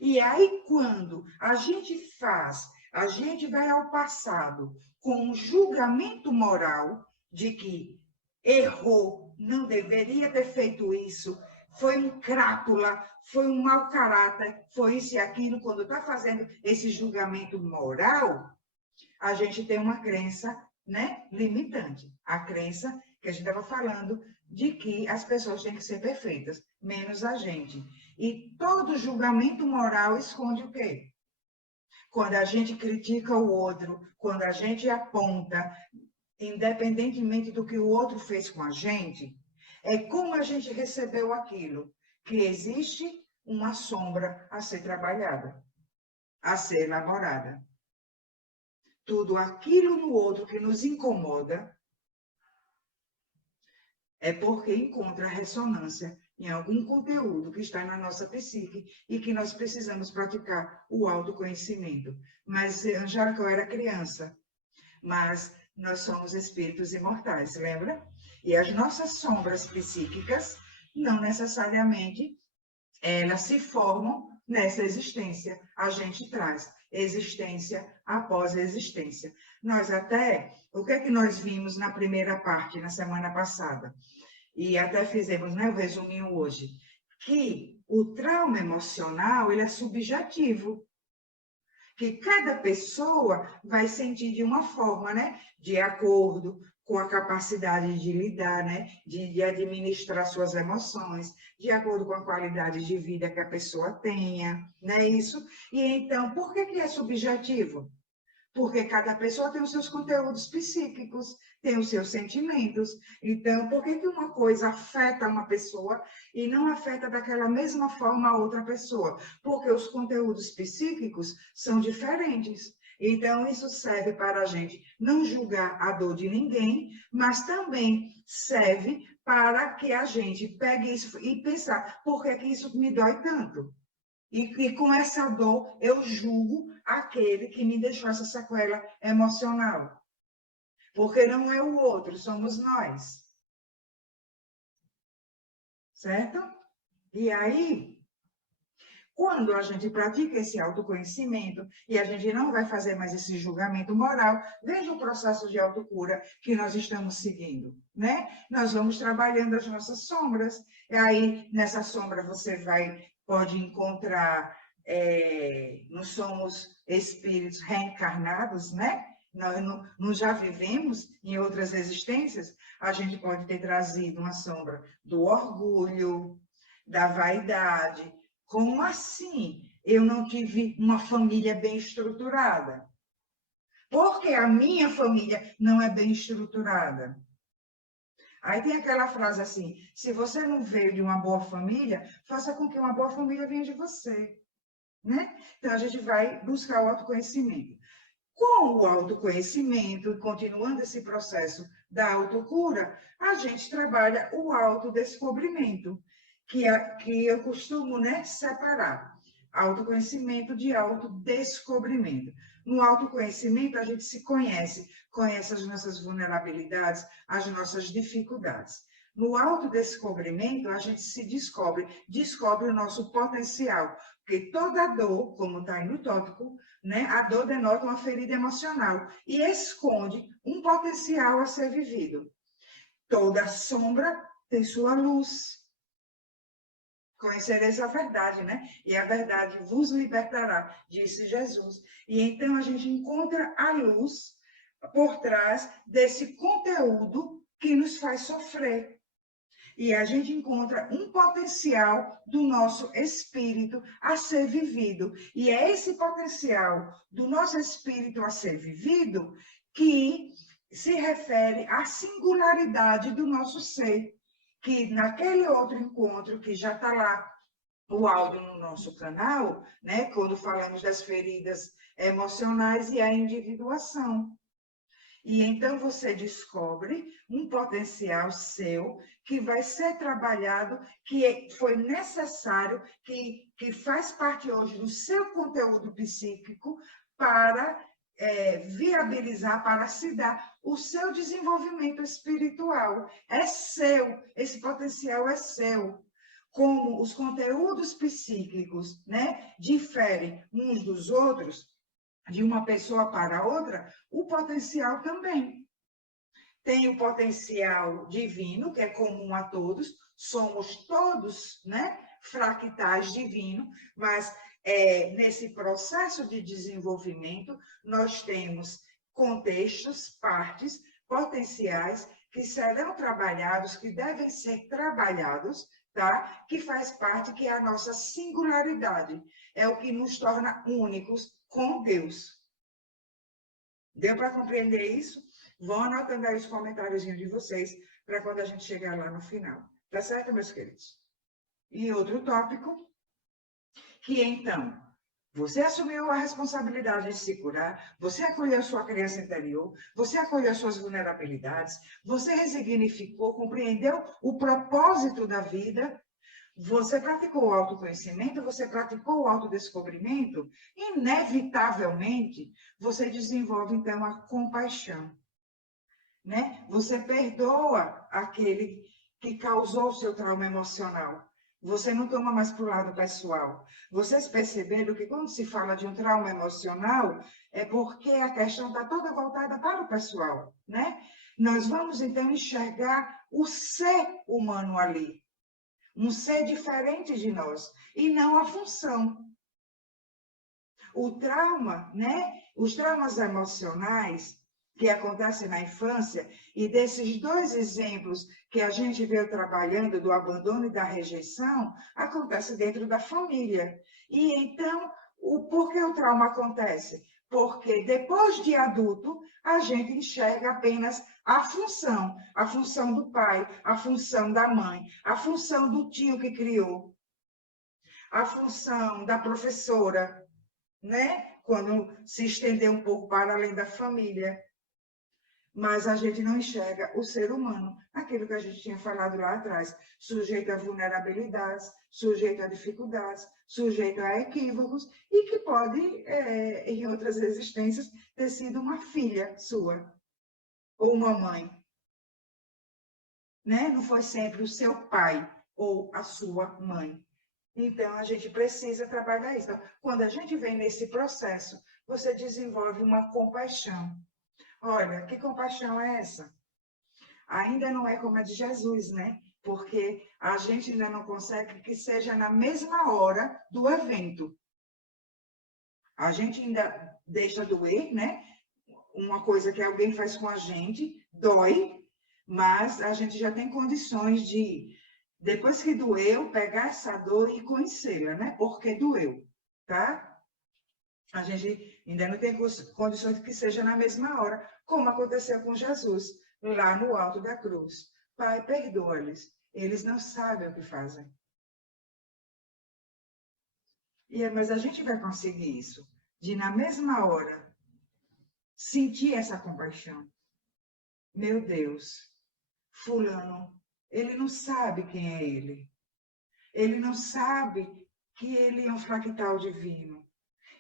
E aí, quando a gente vai ao passado com um julgamento moral de que errou, não deveria ter feito isso, foi um crápula, foi um mau caráter, foi isso e aquilo, quando está fazendo esse julgamento moral, a gente tem uma crença, né, limitante. A crença que a gente estava falando de que as pessoas têm que ser perfeitas, menos a gente. E todo julgamento moral esconde o quê? Quando a gente critica o outro, quando a gente aponta, independentemente do que o outro fez com a gente, é como a gente recebeu aquilo, que existe uma sombra a ser trabalhada, a ser elaborada. Tudo aquilo no outro que nos incomoda é porque encontra ressonância em algum conteúdo que está na nossa psique e que nós precisamos praticar o autoconhecimento. Mas, Angélica, eu era criança, mas nós somos espíritos imortais, lembra? E as nossas sombras psíquicas, não necessariamente, elas se formam nessa existência. A gente traz existência após existência. Nós até, o que é que nós vimos na primeira parte, na semana passada? E até fizemos, né, o resuminho hoje, que o trauma emocional, ele é subjetivo, que cada pessoa vai sentir de uma forma, né, de acordo com a capacidade de lidar, né, de administrar suas emoções, de acordo com a qualidade de vida que a pessoa tenha, não é isso? E então, por que é subjetivo? Porque cada pessoa tem os seus conteúdos psíquicos, tem os seus sentimentos. Então, por que uma coisa afeta uma pessoa e não afeta daquela mesma forma a outra pessoa? Porque os conteúdos psíquicos são diferentes. Então, isso serve para a gente não julgar a dor de ninguém, mas também serve para que a gente pegue isso e pensar, por que isso me dói tanto? E com essa dor, eu julgo aquele que me deixou essa sequela emocional. Porque não é o outro, somos nós. Certo? E aí, quando a gente pratica esse autoconhecimento e a gente não vai fazer mais esse julgamento moral, veja o processo de autocura que nós estamos seguindo, né? Nós vamos trabalhando as nossas sombras. E aí, nessa sombra, você pode encontrar, nós somos espíritos reencarnados, né? Nós não já vivemos em outras existências, a gente pode ter trazido uma sombra do orgulho, da vaidade. Como assim eu não tive uma família bem estruturada? Porque a minha família não é bem estruturada. Aí tem aquela frase assim: se você não veio de uma boa família, faça com que uma boa família venha de você. Né? Então a gente vai buscar o autoconhecimento. Com o autoconhecimento, continuando esse processo da autocura, a gente trabalha o autodescobrimento, que eu costumo, né, separar autoconhecimento de autodescobrimento. No autoconhecimento, a gente se conhece, conhece as nossas vulnerabilidades, as nossas dificuldades. No autodescobrimento, a gente se descobre o nosso potencial, porque toda dor, como está aí no tópico, né, a dor denota uma ferida emocional e esconde um potencial a ser vivido. Toda sombra tem sua luz. Conhecereis a verdade, né? E a verdade vos libertará, disse Jesus. E então a gente encontra a luz por trás desse conteúdo que nos faz sofrer. E a gente encontra um potencial do nosso espírito a ser vivido. E é esse potencial do nosso espírito a ser vivido que se refere à singularidade do nosso ser. Que naquele outro encontro, que já está lá o áudio no nosso canal, né, quando falamos das feridas emocionais e a individuação. E então você descobre um potencial seu que vai ser trabalhado, que foi necessário, que faz parte hoje do seu conteúdo psíquico para viabilizar, para se dar o seu desenvolvimento espiritual. É seu, esse potencial é seu. Como os conteúdos psíquicos, né, diferem uns dos outros, de uma pessoa para outra, o potencial também. Tem o potencial divino, que é comum a todos, somos todos, né, fractais divinos, mas nesse processo de desenvolvimento, nós temos contextos, partes, potenciais, que serão trabalhados, que devem ser trabalhados, tá? Que faz parte, que é a nossa singularidade, é o que nos torna únicos com Deus. Deu para compreender isso? Vão anotando aí os comentários de vocês para quando a gente chegar lá no final. Tá certo, meus queridos? E outro tópico, que então, você assumiu a responsabilidade de se curar, você acolheu a sua criança interior, você acolheu as suas vulnerabilidades, você resignificou, compreendeu o propósito da vida, você praticou o autoconhecimento, você praticou o autodescobrimento, inevitavelmente, você desenvolve, então, a compaixão. Né? Você perdoa aquele que causou o seu trauma emocional. Você não toma mais para o lado pessoal. Vocês perceberam que quando se fala de um trauma emocional, é porque a questão está toda voltada para o pessoal. Né? Nós vamos, então, enxergar o ser humano ali. Um ser diferente de nós, e não a função. O trauma, né? Os traumas emocionais que acontecem na infância, e desses dois exemplos que a gente veio trabalhando, do abandono e da rejeição, acontece dentro da família. E então, por que o trauma acontece? Porque depois de adulto, a gente enxerga apenas a função do pai, a função da mãe, a função do tio que criou, a função da professora, né? Quando se estender um pouco para além da família. Mas a gente não enxerga o ser humano, aquilo que a gente tinha falado lá atrás, sujeito a vulnerabilidades, sujeito a dificuldades, sujeito a equívocos e que pode, em outras existências, ter sido uma filha sua ou uma mãe. Né? Não foi sempre o seu pai ou a sua mãe. Então, a gente precisa trabalhar isso. Então, quando a gente vem nesse processo, você desenvolve uma compaixão. Olha, que compaixão é essa? Ainda não é como a de Jesus, né? Porque a gente ainda não consegue que seja na mesma hora do evento. A gente ainda deixa doer, né? Uma coisa que alguém faz com a gente, dói, mas a gente já tem condições de, depois que doeu, pegar essa dor e conhecê-la, né? Porque doeu, tá? A gente ainda não tem condições de que seja na mesma hora, como aconteceu com Jesus, lá no alto da cruz. Pai, perdoa-lhes, eles não sabem o que fazem. Mas a gente vai conseguir isso, de na mesma hora sentir essa compaixão. Meu Deus, fulano, ele não sabe quem é ele. Ele não sabe que ele é um fractal divino.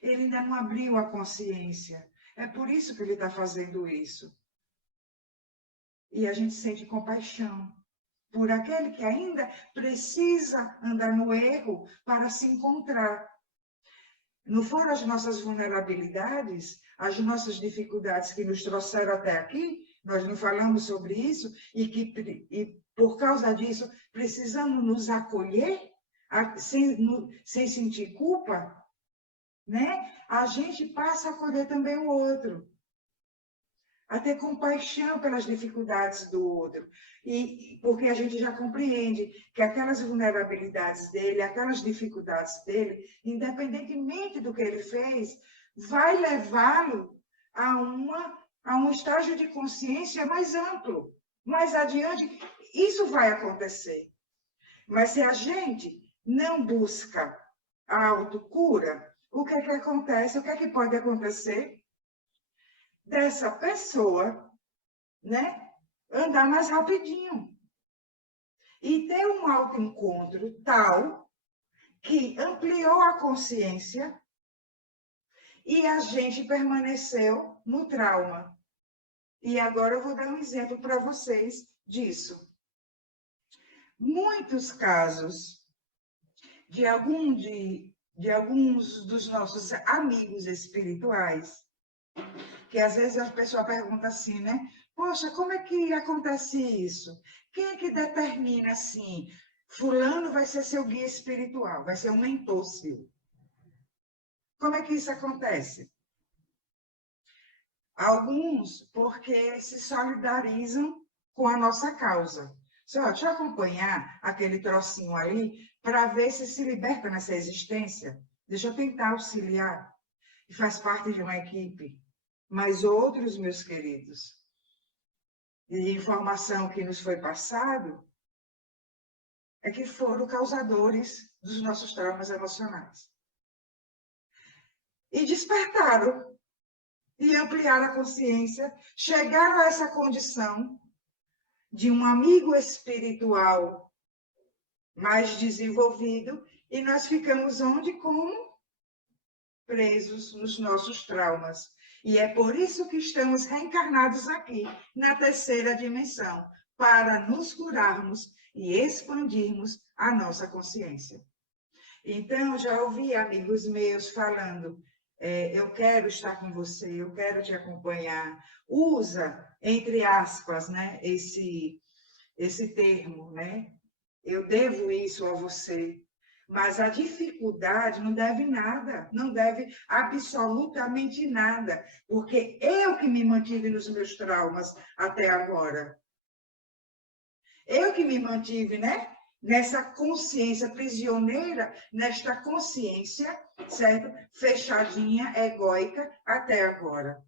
Ele ainda não abriu a consciência. É por isso que ele está fazendo isso. E a gente sente compaixão por aquele que ainda precisa andar no erro para se encontrar. Não foram as nossas vulnerabilidades, as nossas dificuldades que nos trouxeram até aqui? Nós não falamos sobre isso e por causa disso, precisamos nos acolher sem sentir culpa, né? A gente passa a acolher também o outro, a ter compaixão pelas dificuldades do outro, e porque a gente já compreende que aquelas vulnerabilidades dele, aquelas dificuldades dele, independentemente do que ele fez, vai levá-lo a um estágio de consciência mais amplo. Mais adiante, isso vai acontecer. Mas se a gente não busca a autocura, o que é que acontece? O que é que pode acontecer? Dessa pessoa, né, andar mais rapidinho e ter um autoencontro tal que ampliou a consciência e a gente permaneceu no trauma. E agora eu vou dar um exemplo para vocês disso. Muitos casos de alguns dos nossos amigos espirituais, que às vezes a pessoa pergunta assim, né? Poxa, como é que acontece isso? Quem é que determina assim? Fulano vai ser seu guia espiritual, vai ser um mentor seu. Como é que isso acontece? Alguns, porque se solidarizam com a nossa causa. Só, deixa eu acompanhar aquele trocinho aí para ver se liberta nessa existência. Deixa eu tentar auxiliar. E faz parte de uma equipe. Mas outros, meus queridos, e informação que nos foi passado, é que foram causadores dos nossos traumas emocionais. E despertaram, e ampliaram a consciência, chegaram a essa condição de um amigo espiritual mais desenvolvido, e nós ficamos onde? Como presos nos nossos traumas. E é por isso que estamos reencarnados aqui, na terceira dimensão, para nos curarmos e expandirmos a nossa consciência. Então, já ouvi amigos meus falando, eu quero estar com você, eu quero te acompanhar. Usa, entre aspas, né, esse termo, né? Eu devo isso a você. Mas a dificuldade não deve nada, não deve absolutamente nada, porque eu que me mantive nos meus traumas até agora. Eu que me mantive, né? Nessa consciência prisioneira, nesta consciência, certo? Fechadinha, egóica, até agora.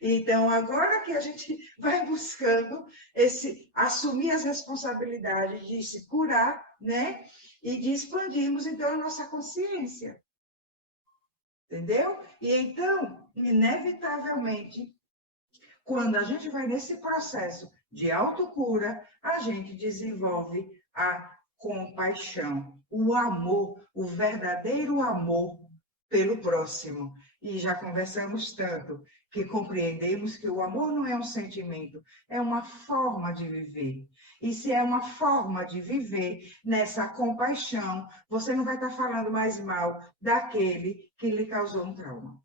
Então, agora que a gente vai buscando assumir as responsabilidades de se curar, né? E de expandirmos, então, a nossa consciência. Entendeu? E então, inevitavelmente, quando a gente vai nesse processo de autocura, a gente desenvolve a compaixão. o amor, o verdadeiro amor pelo próximo. E já conversamos tanto que compreendemos que o amor não é um sentimento, é uma forma de viver. E se é uma forma de viver nessa compaixão, você não vai estar falando mais mal daquele que lhe causou um trauma.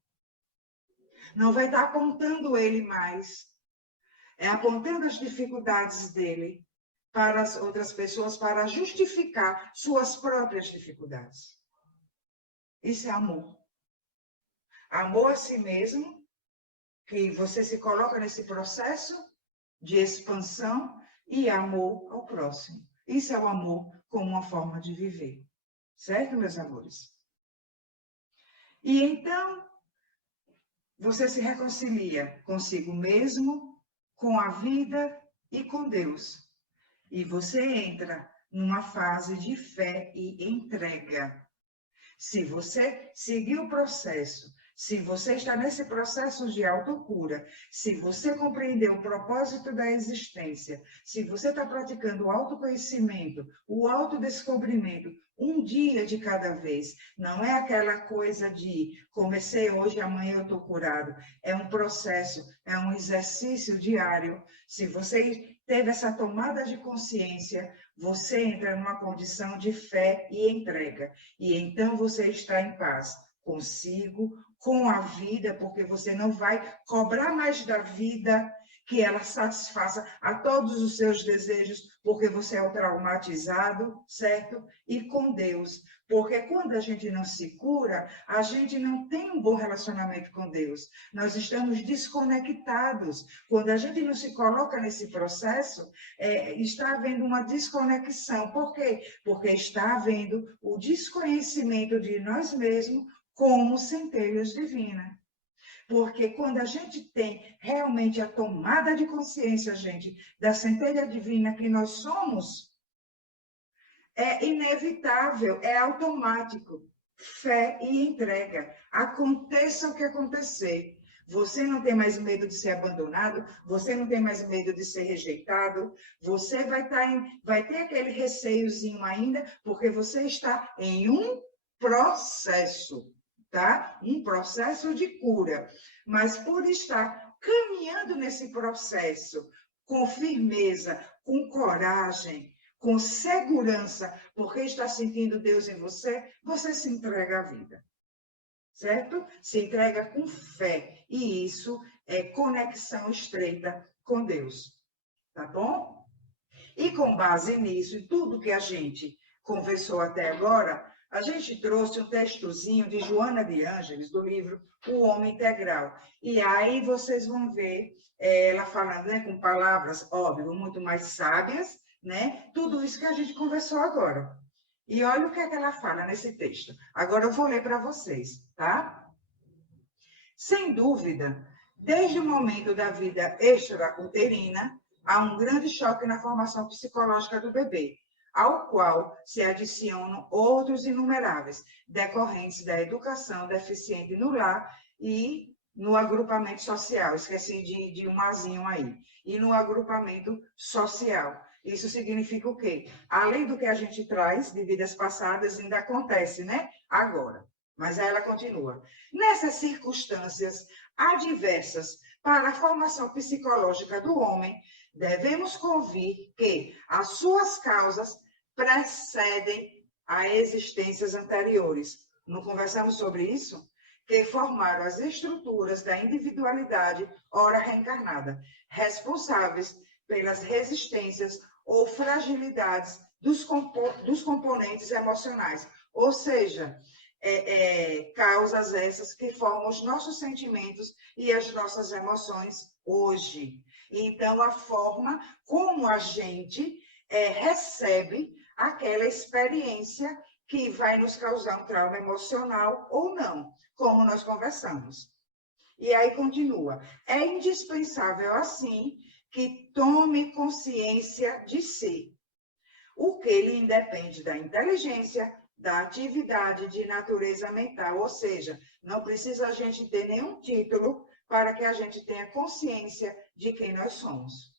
Não vai estar apontando ele mais, apontando as dificuldades dele para as outras pessoas, para justificar suas próprias dificuldades. Isso é amor. Amor a si mesmo, que você se coloca nesse processo de expansão, e amor ao próximo. Isso é o amor como uma forma de viver. Certo, meus amores? E então, você se reconcilia consigo mesmo, com a vida e com Deus. E você entra numa fase de fé e entrega. Se você seguir o processo, se você está nesse processo de autocura, se você compreender o propósito da existência, se você está praticando o autoconhecimento, o autodescobrimento, um dia de cada vez, não é aquela coisa de comecei hoje, amanhã eu estou curado. É um processo, é um exercício diário. Se você teve essa tomada de consciência, você entra numa condição de fé e entrega. E então você está em paz consigo, com a vida, porque você não vai cobrar mais da vida que ela satisfaça a todos os seus desejos, porque você é o traumatizado, certo? E com Deus. Porque quando a gente não se cura, a gente não tem um bom relacionamento com Deus. Nós estamos desconectados. Quando a gente não se coloca nesse processo, está havendo uma desconexão. Por quê? Porque está havendo o desconhecimento de nós mesmos como centelhas divinas. Porque quando a gente tem realmente a tomada de consciência, gente, da centelha divina que nós somos, é inevitável, é automático. Fé e entrega. Aconteça o que acontecer. Você não tem mais medo de ser abandonado, você não tem mais medo de ser rejeitado, você vai ter aquele receiozinho ainda, porque você está em um processo. Tá? Um processo de cura. Mas por estar caminhando nesse processo com firmeza, com coragem, com segurança, porque está sentindo Deus em você, você se entrega à vida. Certo? Se entrega com fé. E isso é conexão estreita com Deus. Tá bom? E com base nisso, e tudo que a gente conversou até agora, a gente trouxe um textozinho de Joana de Ângeles, do livro O Homem Integral. E aí vocês vão ver ela falando, né, com palavras, óbvio, muito mais sábias, né? Tudo isso que a gente conversou agora. E olha o que é que ela fala nesse texto. Agora eu vou ler para vocês, tá? Sem dúvida, desde o momento da vida extrauterina, há um grande choque na formação psicológica do bebê, ao qual se adicionam outros inumeráveis, decorrentes da educação deficiente no lar e no agrupamento social. Esqueci de um azinho aí. E no agrupamento social. Isso significa o quê? Além do que a gente traz de vidas passadas, ainda acontece, né? Agora. Mas aí ela continua. Nessas circunstâncias adversas para a formação psicológica do homem, devemos convir que as suas causas precedem a existências anteriores. Não conversamos sobre isso? Que formaram as estruturas da individualidade ora reencarnada, responsáveis pelas resistências ou fragilidades dos componentes emocionais. Ou seja, causas essas que formam os nossos sentimentos e as nossas emoções hoje. Então, a forma como a gente recebe aquela experiência que vai nos causar um trauma emocional ou não, como nós conversamos. E aí continua. É indispensável, assim, que tome consciência de si, o que lhe independe da inteligência, da atividade de natureza mental, ou seja, não precisa a gente ter nenhum título para que a gente tenha consciência de quem nós somos.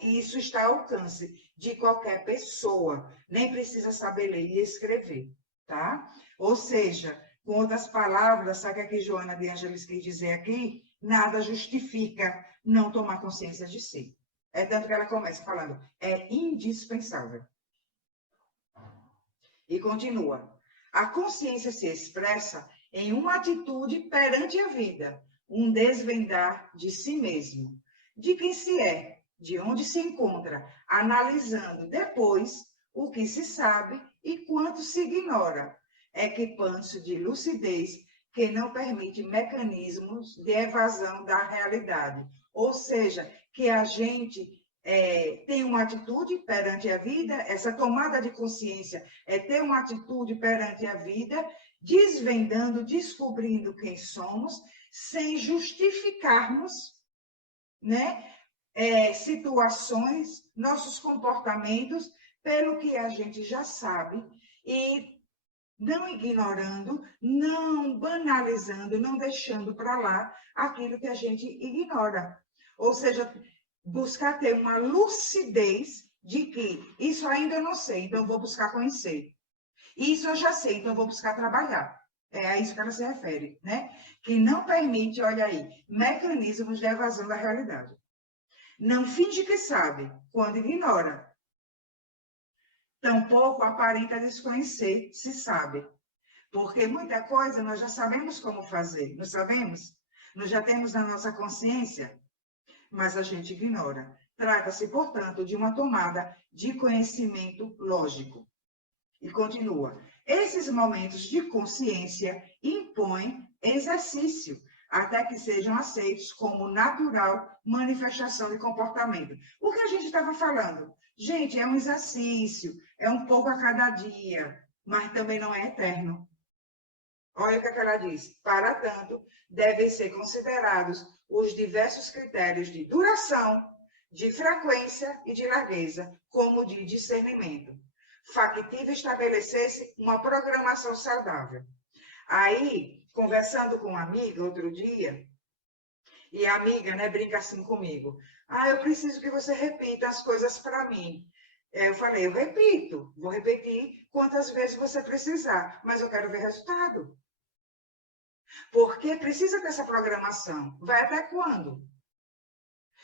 Isso está ao alcance de qualquer pessoa. Nem precisa saber ler e escrever, tá? Ou seja, com outras palavras, sabe o que Joana de Ângeles quis dizer aqui? Nada justifica não tomar consciência de si. É tanto que ela começa falando, é indispensável. E continua. A consciência se expressa em uma atitude perante a vida, um desvendar de si mesmo, de quem se é, de onde se encontra, analisando depois o que se sabe e quanto se ignora, equipando-se de lucidez que não permite mecanismos de evasão da realidade. Ou seja, que a gente tem uma atitude perante a vida, essa tomada de consciência é ter uma atitude perante a vida, desvendando, descobrindo quem somos, sem justificarmos, né, situações, nossos comportamentos, pelo que a gente já sabe, e não ignorando, não banalizando, não deixando para lá aquilo que a gente ignora. Ou seja, buscar ter uma lucidez de que isso ainda eu não sei, então eu vou buscar conhecer. Isso eu já sei, então eu vou buscar trabalhar. É a isso que ela se refere, né? Que não permite, olha aí, mecanismos de evasão da realidade. Não finge que sabe, quando ignora. Tampouco aparenta desconhecer se sabe. Porque muita coisa nós já sabemos como fazer, não sabemos? Nós já temos na nossa consciência, mas a gente ignora. Trata-se, portanto, de uma tomada de conhecimento lógico. E continua. Esses momentos de consciência impõem exercício, até que sejam aceitos como natural manifestação de comportamento. O que a gente estava falando? Gente, é um exercício, é um pouco a cada dia, mas também não é eterno. Olha o que ela diz. Para tanto, devem ser considerados os diversos critérios de duração, de frequência e de largueza, como de discernimento. Factível estabelecer-se uma programação saudável. Aí, conversando com uma amiga outro dia, e a amiga, né, brinca assim comigo. Eu preciso que você repita as coisas para mim. Eu falei, eu repito, vou repetir quantas vezes você precisar, mas eu quero ver resultado. Porque precisa dessa programação. Vai até quando?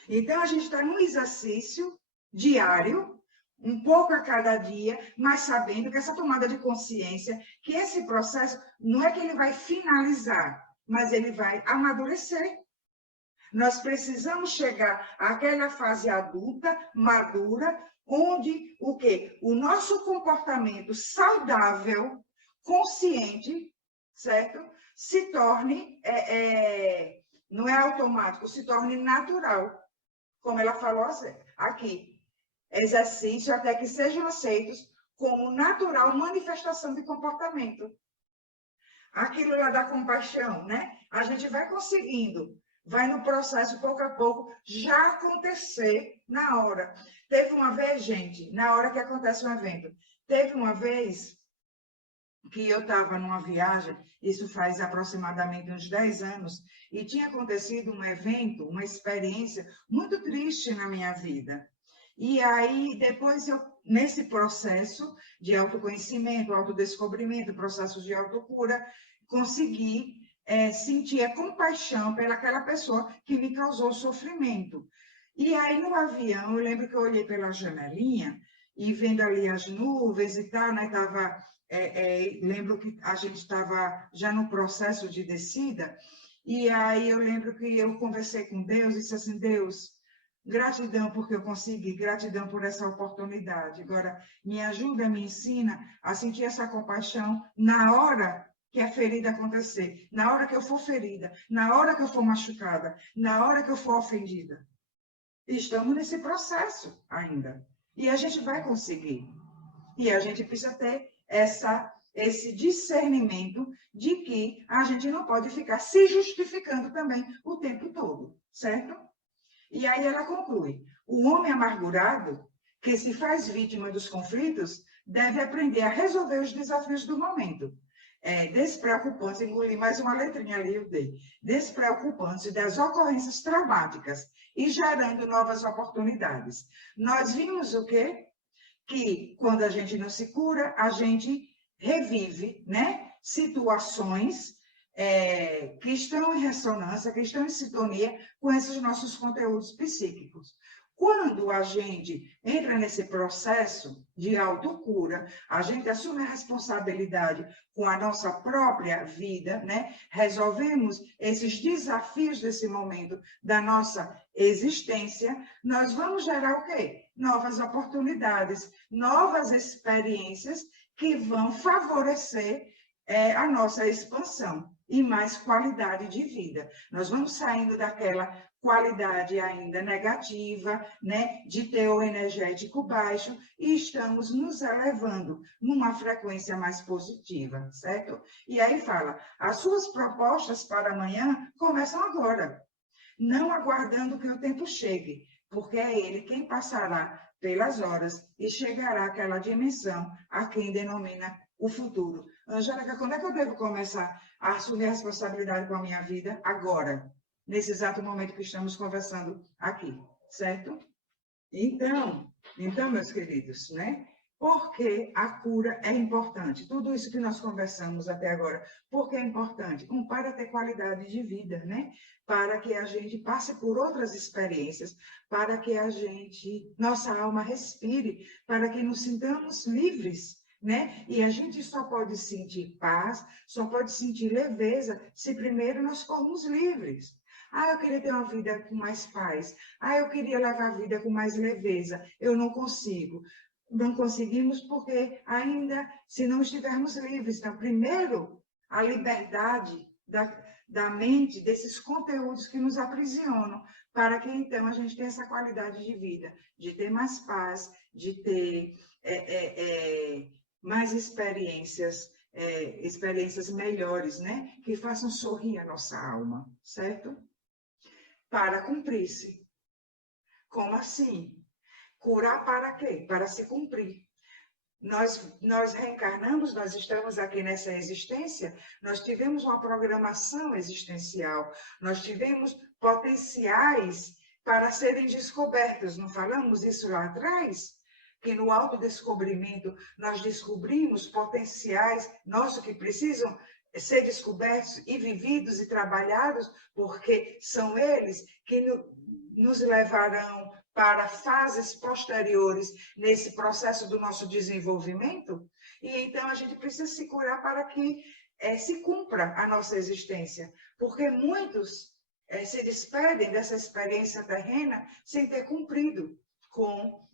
Então, a gente está num exercício diário, um pouco a cada dia, mas sabendo que essa tomada de consciência, que esse processo, não é que ele vai finalizar, mas ele vai amadurecer. Nós precisamos chegar àquela fase adulta, madura, onde o quê? O nosso comportamento saudável, consciente, certo? Se torne, não é automático, se torne natural, como ela falou aqui. Exercício até que sejam aceitos como natural manifestação de comportamento. Aquilo lá da compaixão, né? A gente vai conseguindo, vai no processo, pouco a pouco, já acontecer na hora. Teve uma vez, gente, na hora que acontece um evento, teve uma vez que eu estava numa viagem, isso faz aproximadamente uns 10 anos, e tinha acontecido um evento, uma experiência muito triste na minha vida. E aí, depois, nesse processo de autoconhecimento, autodescobrimento, processo de autocura, consegui sentir a compaixão pelaquela pessoa que me causou sofrimento. E aí, no avião, eu lembro que eu olhei pela janelinha e vendo ali as nuvens e tal, né? Lembro que a gente estava já no processo de descida, e aí eu lembro que eu conversei com Deus e disse assim, Deus, gratidão porque eu consegui, gratidão por essa oportunidade. Agora, me ajuda, me ensina a sentir essa compaixão na hora que a ferida acontecer, na hora que eu for ferida, na hora que eu for machucada, na hora que eu for ofendida. Estamos nesse processo ainda. E a gente vai conseguir. E a gente precisa ter esse discernimento de que a gente não pode ficar se justificando também o tempo todo, certo? E aí ela conclui, o homem amargurado, que se faz vítima dos conflitos, deve aprender a resolver os desafios do momento, despreocupantes, engoli mais uma letrinha ali, o D, despreocupantes das ocorrências traumáticas e gerando novas oportunidades. Nós vimos o quê? Que quando a gente não se cura, a gente revive, né, situações que estão em ressonância, que estão em sintonia com esses nossos conteúdos psíquicos. Quando a gente entra nesse processo de autocura, a gente assume a responsabilidade com a nossa própria vida, né? Resolvemos esses desafios desse momento da nossa existência, nós vamos gerar o quê? Novas oportunidades, novas experiências que vão favorecer a nossa expansão e mais qualidade de vida. Nós vamos saindo daquela qualidade ainda negativa, né, de teor energético baixo, e estamos nos elevando numa frequência mais positiva, certo? E aí fala, as suas propostas para amanhã começam agora, não aguardando que o tempo chegue, porque é ele quem passará pelas horas e chegará àquela dimensão a quem denomina o futuro. Angélica, quando é que eu devo começar a assumir a responsabilidade com a minha vida? Agora, nesse exato momento que estamos conversando aqui, certo? Então, meus queridos, né? Por que a cura é importante? Tudo isso que nós conversamos até agora, por que é importante? Para ter qualidade de vida, né? Para que a gente passe por outras experiências, para que nossa alma respire, para que nos sintamos livres, né? E a gente só pode sentir paz, só pode sentir leveza, se primeiro nós formos livres. Eu queria ter uma vida com mais paz. Eu queria levar a vida com mais leveza. Eu não consigo. Não conseguimos porque ainda, se não estivermos livres. Então, primeiro, a liberdade da mente, desses conteúdos que nos aprisionam, para que, então, a gente tenha essa qualidade de vida, de ter mais paz, de ter mais experiências, experiências melhores, né? Que façam sorrir a nossa alma, certo? Para cumprir-se. Como assim? Curar para quê? Para se cumprir. Nós reencarnamos, nós estamos aqui nessa existência, nós tivemos uma programação existencial, nós tivemos potenciais para serem descobertos. Não falamos isso lá atrás? Que no autodescobrimento nós descobrimos potenciais nossos que precisam ser descobertos e vividos e trabalhados, porque são eles que nos levarão para fases posteriores nesse processo do nosso desenvolvimento. E então a gente precisa se curar para que se cumpra a nossa existência, porque muitos se despedem dessa experiência terrena sem ter cumprido com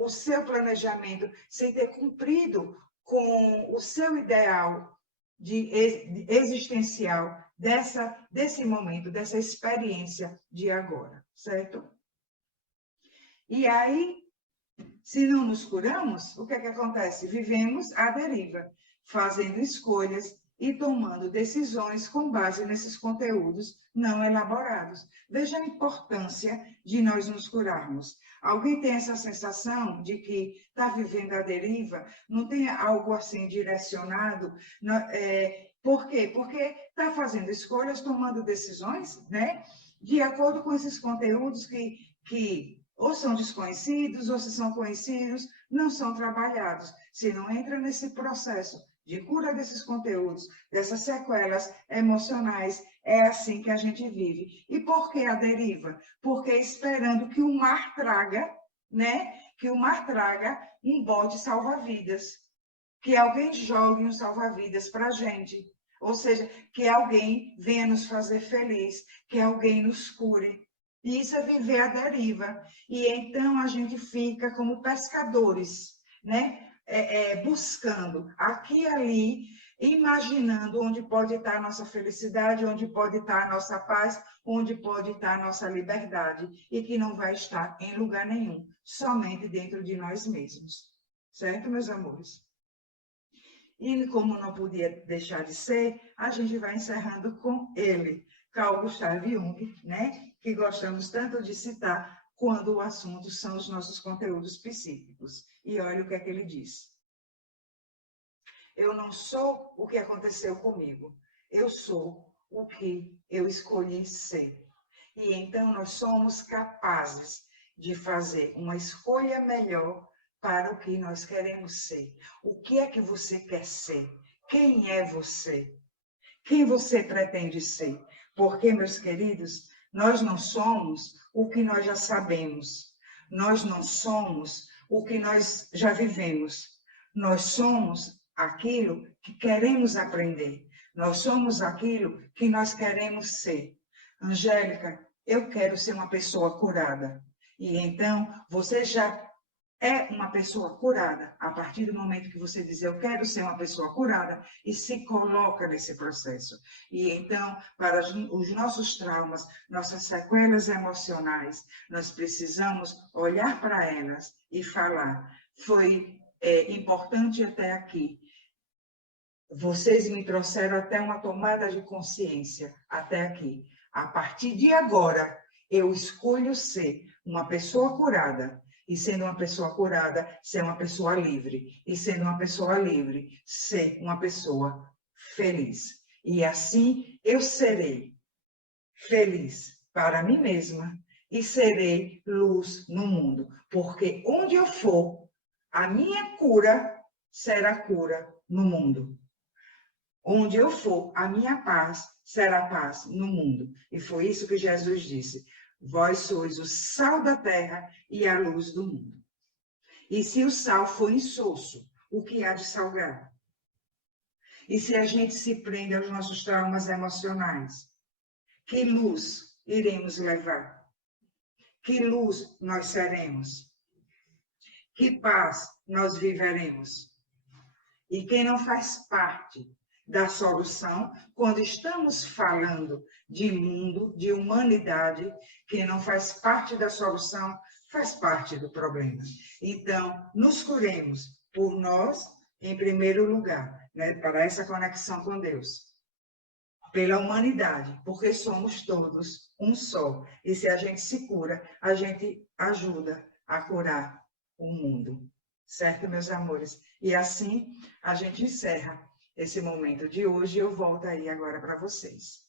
o seu planejamento, sem ter cumprido com o seu ideal existencial desse momento, dessa experiência de agora, certo? E aí, se não nos curamos, o que é que acontece? Vivemos à deriva, fazendo escolhas e tomando decisões com base nesses conteúdos não elaborados. Veja a importância de nós nos curarmos. Alguém tem essa sensação de que está vivendo à deriva, não tem algo assim direcionado? Por quê? Porque está fazendo escolhas, tomando decisões, né? De acordo com esses conteúdos que ou são desconhecidos, ou se são conhecidos, não são trabalhados. Se não entra nesse processo de cura desses conteúdos, dessas sequelas emocionais, é assim que a gente vive. E por que a deriva? Porque esperando que o mar traga, né? Que o mar traga um bote salva-vidas. Que alguém jogue um salva-vidas para a gente. Ou seja, que alguém venha nos fazer feliz, que alguém nos cure. E isso é viver à deriva. E então a gente fica como pescadores, né? Buscando aqui e ali, imaginando onde pode estar a nossa felicidade, onde pode estar a nossa paz, onde pode estar a nossa liberdade, e que não vai estar em lugar nenhum, somente dentro de nós mesmos. Certo, meus amores? E como não podia deixar de ser, a gente vai encerrando com ele, Carl Gustav Jung, né? Que gostamos tanto de citar quando o assunto são os nossos conteúdos psíquicos. E olha o que é que ele diz. Eu não sou o que aconteceu comigo. Eu sou o que eu escolhi ser. E então nós somos capazes de fazer uma escolha melhor para o que nós queremos ser. O que é que você quer ser? Quem é você? Quem você pretende ser? Porque, meus queridos, nós não somos o que nós já sabemos. Nós não somos o que nós já vivemos. Nós somos aquilo que queremos aprender. Nós somos aquilo que nós queremos ser. Angélica, eu quero ser uma pessoa curada. E então, você já é uma pessoa curada a partir do momento que você diz, eu quero ser uma pessoa curada, e se coloca nesse processo. E então, para os nossos traumas, nossas sequelas emocionais, nós precisamos olhar para elas e falar, foi importante até aqui. Vocês me trouxeram até uma tomada de consciência, até aqui. A partir de agora, eu escolho ser uma pessoa curada. E sendo uma pessoa curada, ser uma pessoa livre. E sendo uma pessoa livre, ser uma pessoa feliz. E assim eu serei feliz para mim mesma e serei luz no mundo. Porque onde eu for, a minha cura será cura no mundo. Onde eu for, a minha paz será paz no mundo. E foi isso que Jesus disse. Vós sois o sal da terra e a luz do mundo. E se o sal for insosso, o que há de salgar? E se a gente se prende aos nossos traumas emocionais, que luz iremos levar? Que luz nós seremos? Que paz nós viveremos? E quem não faz parte da solução, quando estamos falando de mundo, de humanidade, quem não faz parte da solução, faz parte do problema. Então, nos curemos por nós, em primeiro lugar, né, para essa conexão com Deus. Pela humanidade, porque somos todos um só. E se a gente se cura, a gente ajuda a curar o mundo. Certo, meus amores? E assim, a gente encerra esse momento de hoje, eu volto aí agora para vocês.